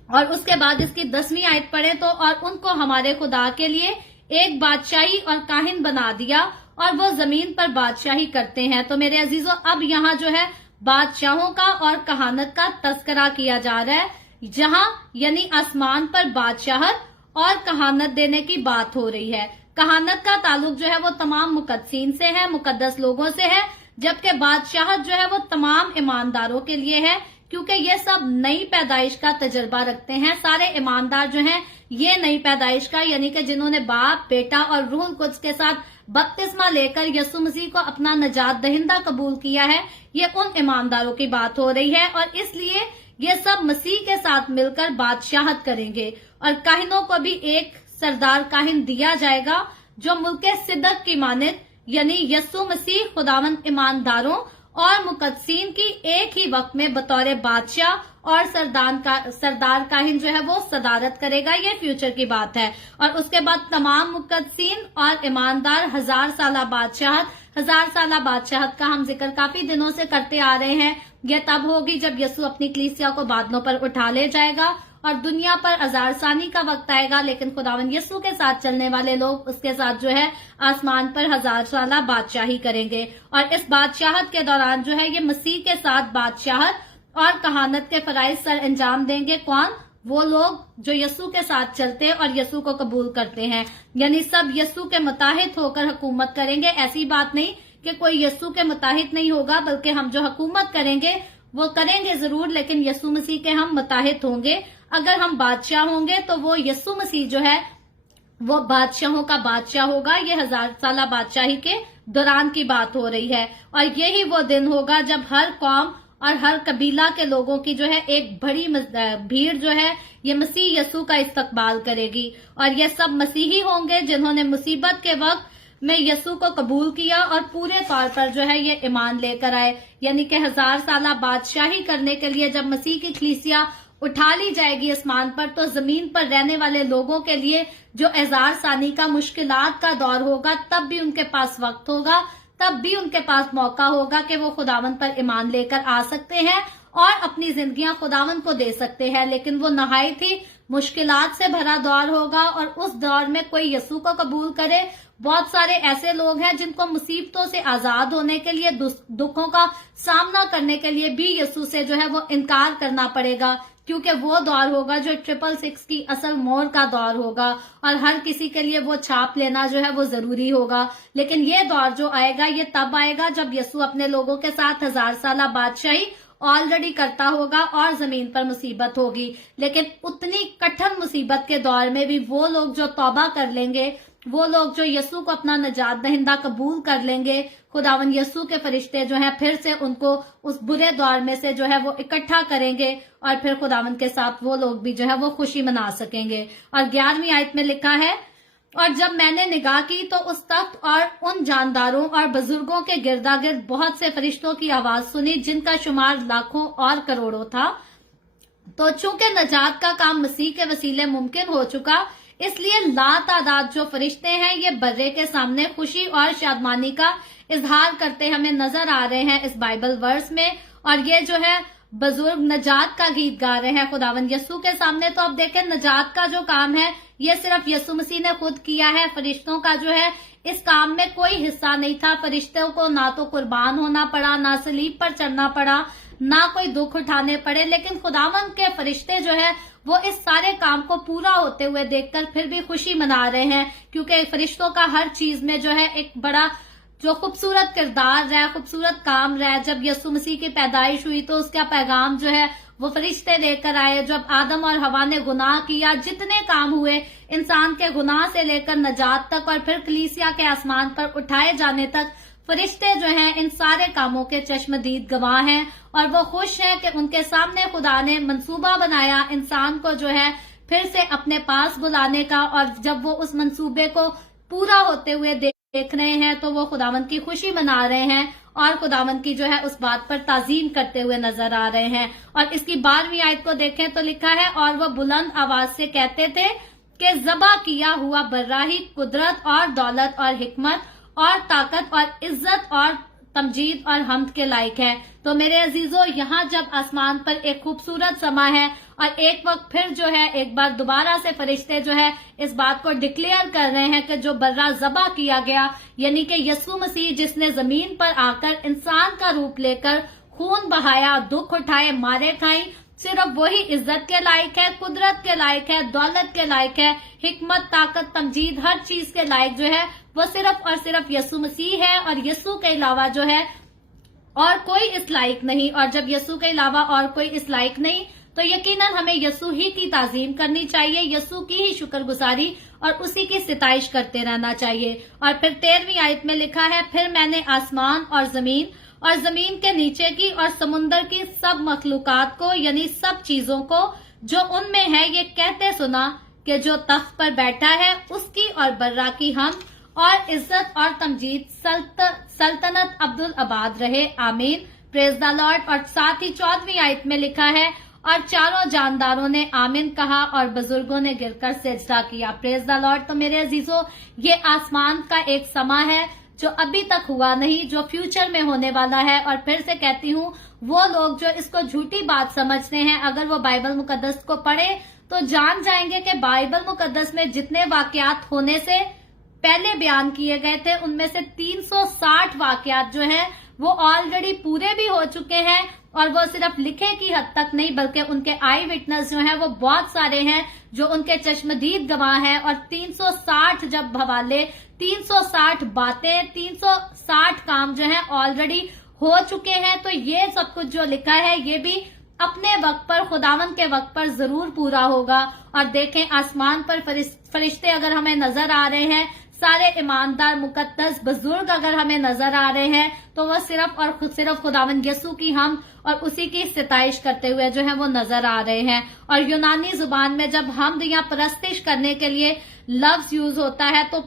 और उसके बाद इसकी 10वीं आयत पढ़े तो, और उनको हमारे खुदा के लिए एक बादशाही और काहिन बना दिया और वो जमीन पर बादशाही करते हैं। तो मेरे अजीजों, अब यहाँ जो है बादशाहों का और कहानत का तस्करा किया जा रहा है, जहां यानी आसमान पर बादशाहत और कहानत देने की बात हो रही है। कहानत का ताल्लुक जो है वो तमाम मुकद्दसीन से है, मुकद्दस लोगों से है, जबकि बादशाहत जो है वो तमाम ईमानदारों के लिए है, क्योंकि ये सब नई पैदाइश का तजर्बा रखते हैं। सारे ईमानदार जो हैं ये नई पैदाइश का, यानी कि जिन्होंने बाप, बेटा और रूहुल कुद्स के साथ बपतिस्मा लेकर यीशु मसीह को अपना नजात दहिंदा कबूल किया है, ये उन ईमानदारों की बात हो रही है। और इसलिए ये सब मसीह के साथ मिलकर बादशाहत करेंगे। और काहिनों को भी एक सरदार काहिन दिया जाएगा जो मुल्के सिद्दक की मानित, यानी यीशु मसीह खुदावंद ईमानदारों और मुकद्दसीन की एक ही वक्त में बतौर बादशाह और सरदार काहिन जो है वो सदारत करेगा। ये फ्यूचर की बात है। और उसके बाद तमाम मुकद्दसीन और ईमानदार 1000 साला बादशाहत का हम जिक्र काफी दिनों से करते आ रहे हैं। यह तब होगी जब यीशु अपनी कलीसिया को बादलों पर उठा ले जाएगा और दुनिया पर अज़ारसानी का वक्त आएगा, लेकिन खुदावन यीशु के साथ चलने वाले लोग उसके साथ जो है आसमान पर 1000 साला बादशाही करेंगे। और इस बादशाहत के दौरान जो है ये मसीह के साथ बादशाहत और कहानत के फराइज सर अंजाम देंगे। कौन? वो लोग जो यीशु के साथ चलते और यीशु को कबूल करते हैं, यानी सब यीशु के मुताहिद होकर हुकूमत करेंगे। ऐसी बात नहीं कि कोई यीशु के मुताहिद नहीं होगा, बल्कि हम जो हुकूमत करेंगे वो करेंगे जरूर, लेकिन यीशु मसीह के हम मुताहिद होंगे। अगर हम बादशाह होंगे तो वो यीशु मसीह जो है वो बादशाहों का बादशाह होगा। ये 1000 साला बादशाही के दौरान की बात हो रही है। और यही वो दिन होगा जब हर कौम और हर कबीला के लोगों की जो है एक बड़ी भीड़ जो है ये मसीह यीशु का इस्तकबाल करेगी। और ये सब मसीही होंगे जिन्होंने मुसीबत के वक्त में यीशु को कबूल किया और पूरे तौर पर जो है ये ईमान लेकर आए। यानी कि 1000 साला बादशाही करने के लिए जब मसीह की कलीसिया उठा ली जाएगी आसमान पर, तो जमीन पर रहने वाले लोगों के लिए जो एजार सानी का मुश्किलात का दौर होगा, तब भी उनके पास वक्त होगा, तब भी उनके पास मौका होगा कि वो खुदावन पर ईमान लेकर आ सकते हैं और अपनी जिंदगियां खुदावन को दे सकते हैं। लेकिन वो नहायत ही मुश्किलात से भरा दौर होगा और उस दौर में कोई यीशु को कबूल करे। बहुत सारे ऐसे लोग हैं जिनको मुसीबतों से आजाद होने के लिए, दुखों का सामना करने के लिए भी यीशु से जो है वो इनकार करना पड़ेगा, क्योंकि वो दौर होगा जो 666 की असल मोहर का दौर होगा और हर किसी के लिए वो छाप लेना जो है वो जरूरी होगा। लेकिन ये दौर जो आएगा ये तब आएगा जब यीशु अपने लोगों के साथ 1000 साला बादशाही ऑलरेडी करता होगा और जमीन पर मुसीबत होगी। लेकिन उतनी कठिन मुसीबत के दौर में भी वो लोग जो तौबा कर लेंगे, वो लोग जो यसू को अपना नजात दहिंदा कबूल कर लेंगे, खुदावन यसू के फरिश्ते जो हैं फिर से उनको उस बुरे दौर में से जो है वो इकट्ठा करेंगे और फिर खुदावन के साथ वो लोग भी जो है वो खुशी मना सकेंगे। और 11वीं आयत में लिखा है, और जब मैंने निगाह की तो उस तख्त और उन जानदारों और बुजुर्गों के गिरदा गिर्द बहुत से फरिश्तों की आवाज सुनी, जिनका शुमार लाखों और करोड़ों था। तो चूंकि नजात का काम मसीह के वसीले मुमकिन हो चुका, इसलिए लातादाद जो फरिश्ते हैं ये बर्रे के सामने खुशी और शादमानी का इजहार करते हमें नजर आ रहे हैं इस बाइबल वर्स में। और ये जो है बुजुर्ग नजात का गीत गा रहे हैं खुदावन यसू के सामने। तो अब देखें, नजात का जो काम है ये सिर्फ यसू मसीह ने खुद किया है। फरिश्तों का जो है इस काम में कोई हिस्सा नहीं था। फरिश्तों को ना तो कुर्बान होना पड़ा, ना सलीब पर चढ़ना पड़ा, ना कोई दुख उठाने पड़े, लेकिन खुदावन के फरिश्ते जो है वो इस सारे काम को पूरा होते हुए देखकर फिर भी खुशी मना रहे हैं, क्योंकि फरिश्तों का हर चीज में जो है एक बड़ा जो खूबसूरत किरदार रहा, खूबसूरत काम रहा। जब यसू मसीह की पैदाइश हुई तो उसका पैगाम जो है वो फरिश्ते लेकर आए। जब आदम और हवा ने गुनाह किया, जितने काम हुए इंसान के गुनाह से लेकर नजात तक और फिर कलीसिया के आसमान पर उठाए जाने तक, फरिश्ते जो हैं इन सारे कामों के चश्मदीद गवाह हैं। और वो खुश हैं कि उनके सामने खुदा ने मंसूबा बनाया इंसान को जो है फिर से अपने पास बुलाने का। और जब वो उस मंसूबे को पूरा होते हुए देख रहे हैं तो वो खुदावन की खुशी मना रहे हैं और खुदावन की जो है उस बात पर ताजीम करते हुए नजर आ रहे हैं। और इसकी 12वीं आयत को देखें तो लिखा है, और वो बुलंद आवाज से कहते थे कि ज़बा किया हुआ बर्रा ही कुदरत और दौलत और हिकमत और ताकत और इज्जत और तमजीद और हम्द के लायक है। तो मेरे अजीजों, यहाँ जब आसमान पर एक खूबसूरत समा है और एक वक्त फिर जो है एक बार दोबारा से फरिश्ते जो है इस बात को डिक्लेयर कर रहे हैं कि जो बर्रा ज़बा किया गया, यानी कि यसू मसीह जिसने जमीन पर आकर इंसान का रूप लेकर खून बहाया, दुख उठाए, मारे खाई, सिर्फ वही इज्जत के लायक है, कुदरत के लायक है, दौलत के लायक है, हिकमत, ताकत, तमजीद, हर चीज के लायक जो है वो सिर्फ और सिर्फ यसू मसीह है। और यसू के अलावा जो है और कोई इस लायक नहीं। और जब यसू के अलावा और कोई इस लायक नहीं तो यकीनन हमें यसू ही की ताजीम करनी चाहिए, यसू की ही शुक्रगुजारी और उसी की सिताइश करते रहना चाहिए। और फिर 13वीं आयत में लिखा है, फिर मैंने आसमान और जमीन के नीचे की और समुन्दर की सब मखलूकात को, यानी सब चीजों को जो उनमें है, ये कहते सुना कि जो तख्त पर बैठा है उसकी और बर्रा की हम और इज्जत और तमजीद सल्तनत अब्दुल आबाद रहे, आमीन, प्रेज द लॉर्ड। और साथ ही 14वीं आयत में लिखा है, और चारों जानदारों ने आमीन कहा और बुजुर्गों ने गिरकर सजदा किया, प्रेज द लॉर्ड। तो मेरे अजीजों, ये आसमान का एक समा है जो अभी तक हुआ नहीं, जो फ्यूचर में होने वाला है। और फिर से कहती हूँ, वो लोग जो इसको झूठी बात समझते हैं, अगर वो बाइबल मुकद्दस को पढ़े तो जान जाएंगे कि बाइबल मुकद्दस में जितने वाकयात होने से पहले बयान किए गए थे उनमें से 360 वाकयात जो हैं वो ऑलरेडी पूरे भी हो चुके हैं। और वो सिर्फ लिखे की हद तक नहीं बल्कि उनके आई विटनेस जो हैं वो बहुत सारे हैं जो उनके चश्मदीद गवाह हैं। और 360 जब हवाले, 360 बातें, 360 काम जो है ऑलरेडी हो चुके हैं। तो ये सब कुछ जो लिखा है ये भी अपने वक्त पर, खुदावन के वक्त पर जरूर पूरा होगा। और देखें, आसमान पर फरिश्ते अगर हमें नजर आ रहे हैं, सारे ईमानदार मुकद्दस बुजुर्ग अगर हमें नजर आ रहे हैं, तो वह सिर्फ और सिर्फ खुदावन यसू की हम और उसी की सिताइश करते हुए जो है वो नजर आ रहे हैं। और यूनानी जुबान में जब हम या परस्तिश करने के लिए लफ्ज यूज होता है तो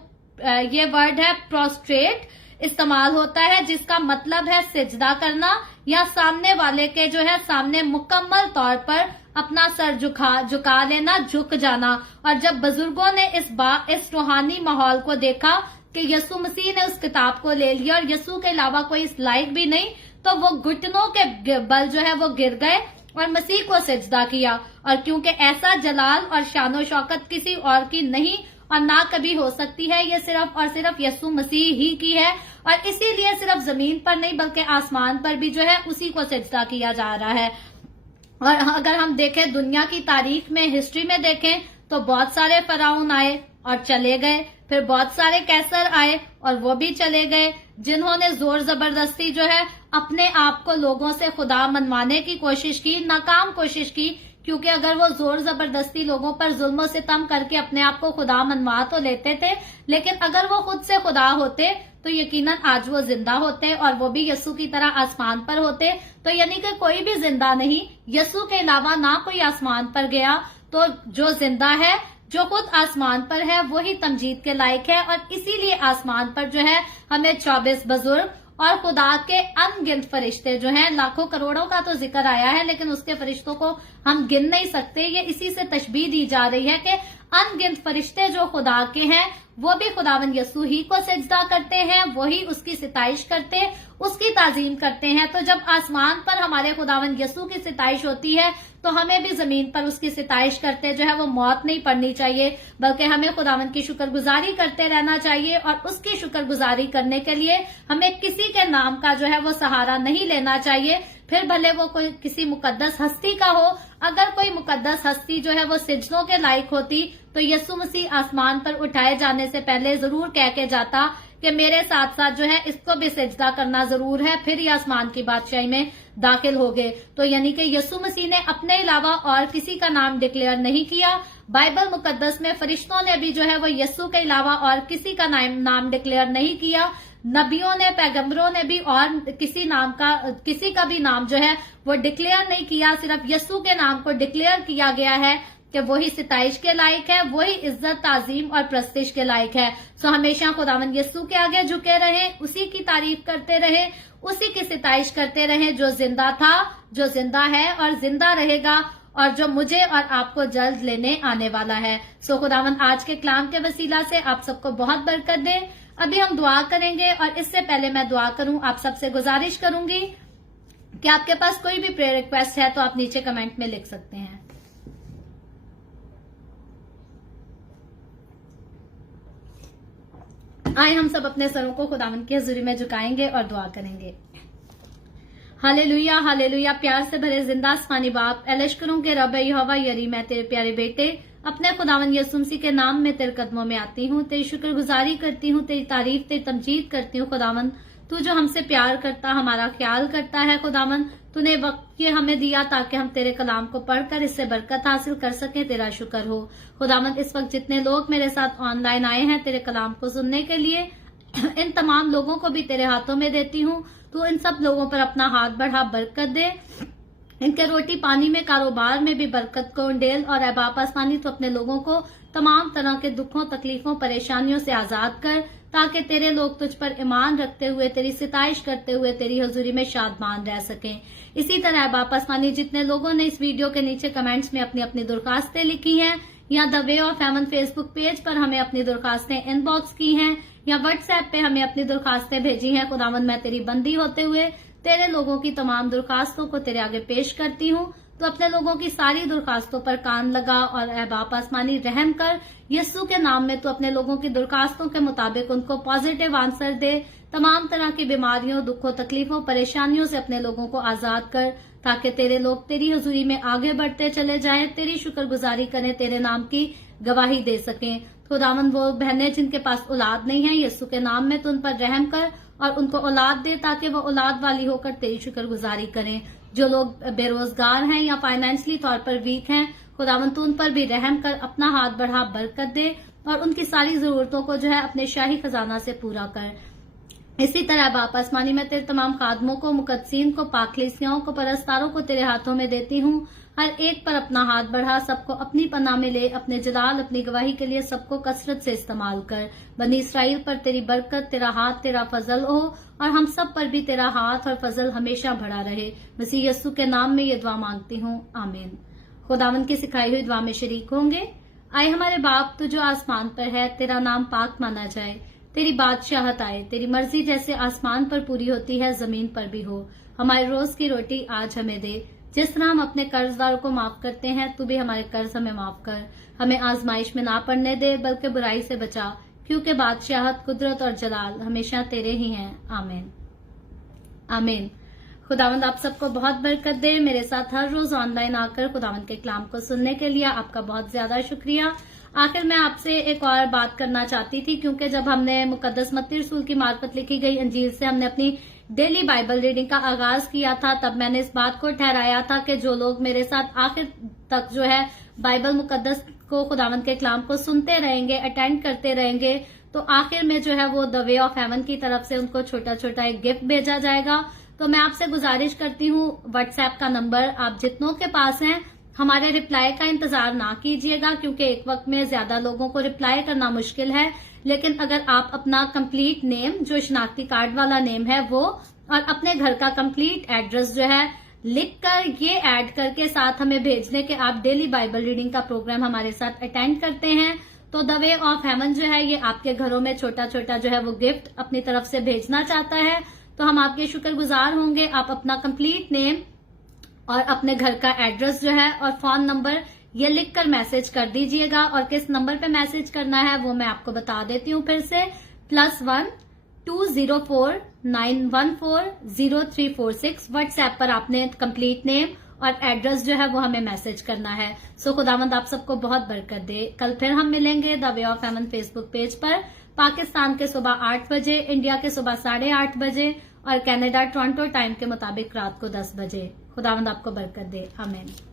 ये वर्ड है प्रोस्ट्रेट इस्तेमाल होता है, जिसका मतलब है सिजदा करना या सामने वाले के जो है सामने मुकम्मल तौर पर अपना सर झुका लेना, झुक जाना। और जब बुजुर्गों ने इस रूहानी माहौल को देखा कि यसू मसीह ने उस किताब को ले लिया और यसू के अलावा कोई इस लायक भी नहीं, तो वो घुटनों के बल जो है वो गिर गए और मसीह को सिजदा किया। और क्योंकि ऐसा जलाल और शानो शौकत किसी और की नहीं और ना कभी हो सकती है, ये सिर्फ और सिर्फ यसू मसीह ही की है। और इसीलिए सिर्फ जमीन पर नहीं बल्कि आसमान पर भी जो है उसी को सिजदा किया जा रहा है। और अगर हम देखें दुनिया की तारीख में, हिस्ट्री में देखें तो बहुत सारे फराउन आए और चले गए, फिर बहुत सारे कैसर आए और वो भी चले गए, जिन्होंने जोर जबरदस्ती जो है अपने आप को लोगों से खुदा मनवाने की कोशिश की, नाकाम कोशिश की, क्योंकि अगर वो जोर जबरदस्ती लोगों पर जुल्म सितम करके अपने आप को खुदा मनवा तो लेते थे, लेकिन अगर वो खुद से खुदा होते तो यकीनन आज वो जिंदा होते और वो भी यसू की तरह आसमान पर होते। तो यानी कि कोई भी जिंदा नहीं, यसू के अलावा ना कोई आसमान पर गया। तो जो जिंदा है, जो खुद आसमान पर है, वही तमजीद के लायक है। और इसीलिए आसमान पर जो है हमें 24 बुजुर्ग और खुदा के अनगिनत फरिश्ते जो हैं, लाखों करोड़ों का तो जिक्र आया है, लेकिन उसके फरिश्तों को हम गिन नहीं सकते। ये इसी से तशबीह दी जा रही है कि अनगिनत फरिश्ते जो खुदा के हैं वो भी खुदावन यसू ही को सजदा करते हैं, वही उसकी सिताइश करते, उसकी ताजीम करते हैं। तो जब आसमान पर हमारे खुदावन यसू की सिताइश होती है तो हमें भी जमीन पर उसकी सिताइश करते जो है वो मौत नहीं पड़नी चाहिए, बल्कि हमें खुदावन की शुक्रगुजारी करते रहना चाहिए। और उसकी शुक्रगुजारी करने के लिए हमें किसी के नाम का जो है वो सहारा नहीं लेना चाहिए, फिर भले वो कोई किसी मुकद्दस हस्ती का हो। अगर कोई मुकद्दस हस्ती जो है वो सिजदों के लायक होती तो यसू मसीह आसमान पर उठाए जाने से पहले जरूर कह के जाता कि मेरे साथ साथ जो है इसको भी सिजदा करना जरूर है, फिर ही आसमान की बादशाही में दाखिल हो गए। तो यानी कि यसू मसीह ने अपने अलावा और किसी का नाम डिक्लेयर नहीं किया। बाइबल मुकद्दस में फरिश्तों ने भी जो है वो यसू के अलावा और किसी का नाम डिक्लेयर नहीं किया। नबियों ने, पैगंबरों ने भी और किसी का भी नाम जो है वो डिक्लेयर नहीं किया। सिर्फ यसू के नाम को डिक्लेयर किया गया है कि वही सिताइश के लायक है, वही इज्जत, ताजीम और प्रस्तिश के लायक है। सो हमेशा खुदावन यसू के आगे झुके रहें, उसी की तारीफ करते रहें, उसी की सिताइश करते रहें जो जिंदा था, जो जिंदा है और जिंदा रहेगा, और जो मुझे और आपको जल्द लेने आने वाला है। सो खुदावन आज के कलाम के वसीला से आप सबको बहुत बरकत दे। अभी हम दुआ करेंगे, और इससे पहले मैं दुआ करूं, आप सबसे गुजारिश करूंगी कि आपके पास कोई भी प्रेयर रिक्वेस्ट है तो आप नीचे कमेंट में लिख सकते हैं। आए हम सब अपने सरों को खुदावन की हजूरी में झुकाएंगे और दुआ करेंगे। Hallelujah, hallelujah. प्यार से भरे जिंदा आसमानी बाप, एलिश करूं के रब यहोवा यरी, मैं तेरे प्यारे बेटे अपने खुदावन यसू मसीह के नाम में तेरे कदमों में आती हूँ, तेरी शुक्रगुजारी करती हूँ, तेरी तारीफ, तेरी तमजीद करती हूँ। खुदावन तू जो हमसे प्यार करता, हमारा ख्याल करता है, खुदावन तूने वक्त ये हमें दिया ताकि हम तेरे कलाम को पढ़कर इससे बरकत हासिल कर सकें। तेरा शुक्र हो। खुदावन इस वक्त जितने लोग मेरे साथ ऑनलाइन आए हैं तेरे कलाम को सुनने के लिए, इन तमाम लोगों को भी तेरे हाथों में देती हूँ। तू इन सब लोगों पर अपना हाथ बढ़ा बरकत दे, इनके रोटी पानी में, कारोबार में भी बरकत को उंडेल। और ऐ बाप आसमानी तो अपने लोगों को तमाम तरह के दुखों, तकलीफों, परेशानियों से आजाद कर, ताकि तेरे लोग तुझ पर ईमान रखते हुए, तेरी सिताइश करते हुए तेरी हजूरी में शादमान रह सकें। इसी तरह बाप आसमानी जितने लोगों ने इस वीडियो के नीचे कमेंट्स में अपनी अपनी दरखास्तें लिखी हैं, या the way of haven Facebook page पर हमें अपनी दरखास्तें इनबॉक्स की हैं, या व्हाट्सएप पे हमें अपनी दरखास्तें भेजी हैं, खुदावन मैं तेरी बंदी होते हुए तेरे लोगों की तमाम दरखास्तों को तेरे आगे पेश करती हूँ। तो अपने लोगों की सारी दरखास्तों पर कान लगा और ऐ बाप आसमानी रहम कर। यस्सु के नाम में तो अपने लोगों की दरखास्तों के मुताबिक उनको पॉजिटिव आंसर दे। तमाम तरह की बीमारियों, दुखों, तकलीफों, परेशानियों से अपने लोगों को आजाद कर, ताकि तेरे लोग तेरी हजूरी में आगे बढ़ते चले जाएं, तेरी शुक्रगुजारी करें, तेरे नाम की गवाही दे सकें। खुदावन वो बहनें जिनके पास औलाद नहीं है, यस्सु के नाम में तो उन पर रहम कर और उनको औलाद दे, ताकि वो औलाद वाली होकर तेरी शुक्रगुजारी करें। जो लोग बेरोजगार हैं या फाइनेंशियली तौर पर वीक हैं, खुदावन तू उन पर भी रहम कर, अपना हाथ बढ़ा बरकत दे और उनकी सारी जरूरतों को जो है अपने शाही खजाना से पूरा कर। इसी तरह बाप आसमानी में तेरे तमाम खादमों को, मुकद्दसीन को, पाकलीसियाओं को, परस्तारों को तेरे हाथों में देती हूँ। हर एक पर अपना हाथ बढ़ा, सबको अपनी पनाह में ले, अपने जलाल, अपनी गवाही के लिए सबको कसरत से इस्तेमाल कर। बनी इसराइल पर तेरी बरकत, तेरा हाथ, तेरा फजल हो और हम सब पर भी तेरा हाथ और फजल हमेशा बढ़ा रहे। मसीह यस्सु के नाम में ये दुआ मांगती हूँ, आमीन। खुदावंद की सिखाई हुई दुआ में शरीक होंगे। आए हमारे बाप, तू जो आसमान पर है, तेरा नाम पाक माना जाए, तेरी बादशाहत आए, तेरी मर्जी जैसे आसमान पर पूरी होती है जमीन पर भी हो। हमारे रोज की रोटी आज हमें दे। जिस तरह हम अपने कर्जदारों को माफ करते हैं, तू भी हमारे कर्ज हमें माफ कर। हमें आजमाइश में ना पड़ने दे, बल्कि बुराई से बचा, क्योंकि बादशाहत, कुदरत और जलाल हमेशा तेरे ही हैं, आमीन आमीन। खुदावंद आप सबको बहुत बरकत दे। मेरे साथ हर रोज ऑनलाइन आकर खुदावंद के कलाम को सुनने के लिए आपका बहुत ज्यादा शुक्रिया। आखिर मैं आपसे एक और बात करना चाहती थी, क्योंकि जब हमने मुकद्दस मत्ती रसूल की मार्फत लिखी गई अंजील से हमने अपनी डेली बाइबल रीडिंग का आगाज किया था, तब मैंने इस बात को ठहराया था कि जो लोग मेरे साथ आखिर तक जो है बाइबल मुकद्दस को, खुदावंद के कलाम को सुनते रहेंगे, अटेंड करते रहेंगे, तो आखिर में जो है वो द वे ऑफ हेवन की तरफ से उनको छोटा छोटा एक गिफ्ट भेजा जाएगा। तो मैं आपसे गुजारिश करती हूँ, व्हाट्सएप का नंबर आप जितनों के पास है, हमारे रिप्लाई का इंतजार ना कीजिएगा, क्योंकि एक वक्त में ज्यादा लोगों को रिप्लाई करना मुश्किल है। लेकिन अगर आप अपना कंप्लीट नेम, जो शनाख्ती कार्ड वाला नेम है वो, और अपने घर का कंप्लीट एड्रेस जो है लिख कर, ये ऐड करके साथ हमें भेजने के आप डेली बाइबल रीडिंग का प्रोग्राम हमारे साथ अटेंड करते हैं, तो द वे ऑफ हेवन जो है ये आपके घरों में छोटा छोटा जो है वो गिफ्ट अपनी तरफ से भेजना चाहता है। तो हम आपके शुक्रगुजार होंगे। आप अपना कंप्लीट नेम और अपने घर का एड्रेस जो है और फोन नंबर ये लिखकर मैसेज कर दीजिएगा, और किस नंबर पे मैसेज करना है वो मैं आपको बता देती हूँ फिर से, +1 204 914 0346। व्हाट्सएप पर आपने कंप्लीट नेम और एड्रेस जो है वो हमें मैसेज करना है। सो खुदावंद आप सबको बहुत बरकत दे। कल फिर हम मिलेंगे the way of haven Facebook page पर, पाकिस्तान के सुबह 8 बजे, इंडिया के सुबह 8:30 बजे और कनाडा टोरंटो टाइम के मुताबिक रात को 10 बजे। खुदावंद आपको बरकत दे। आमीन।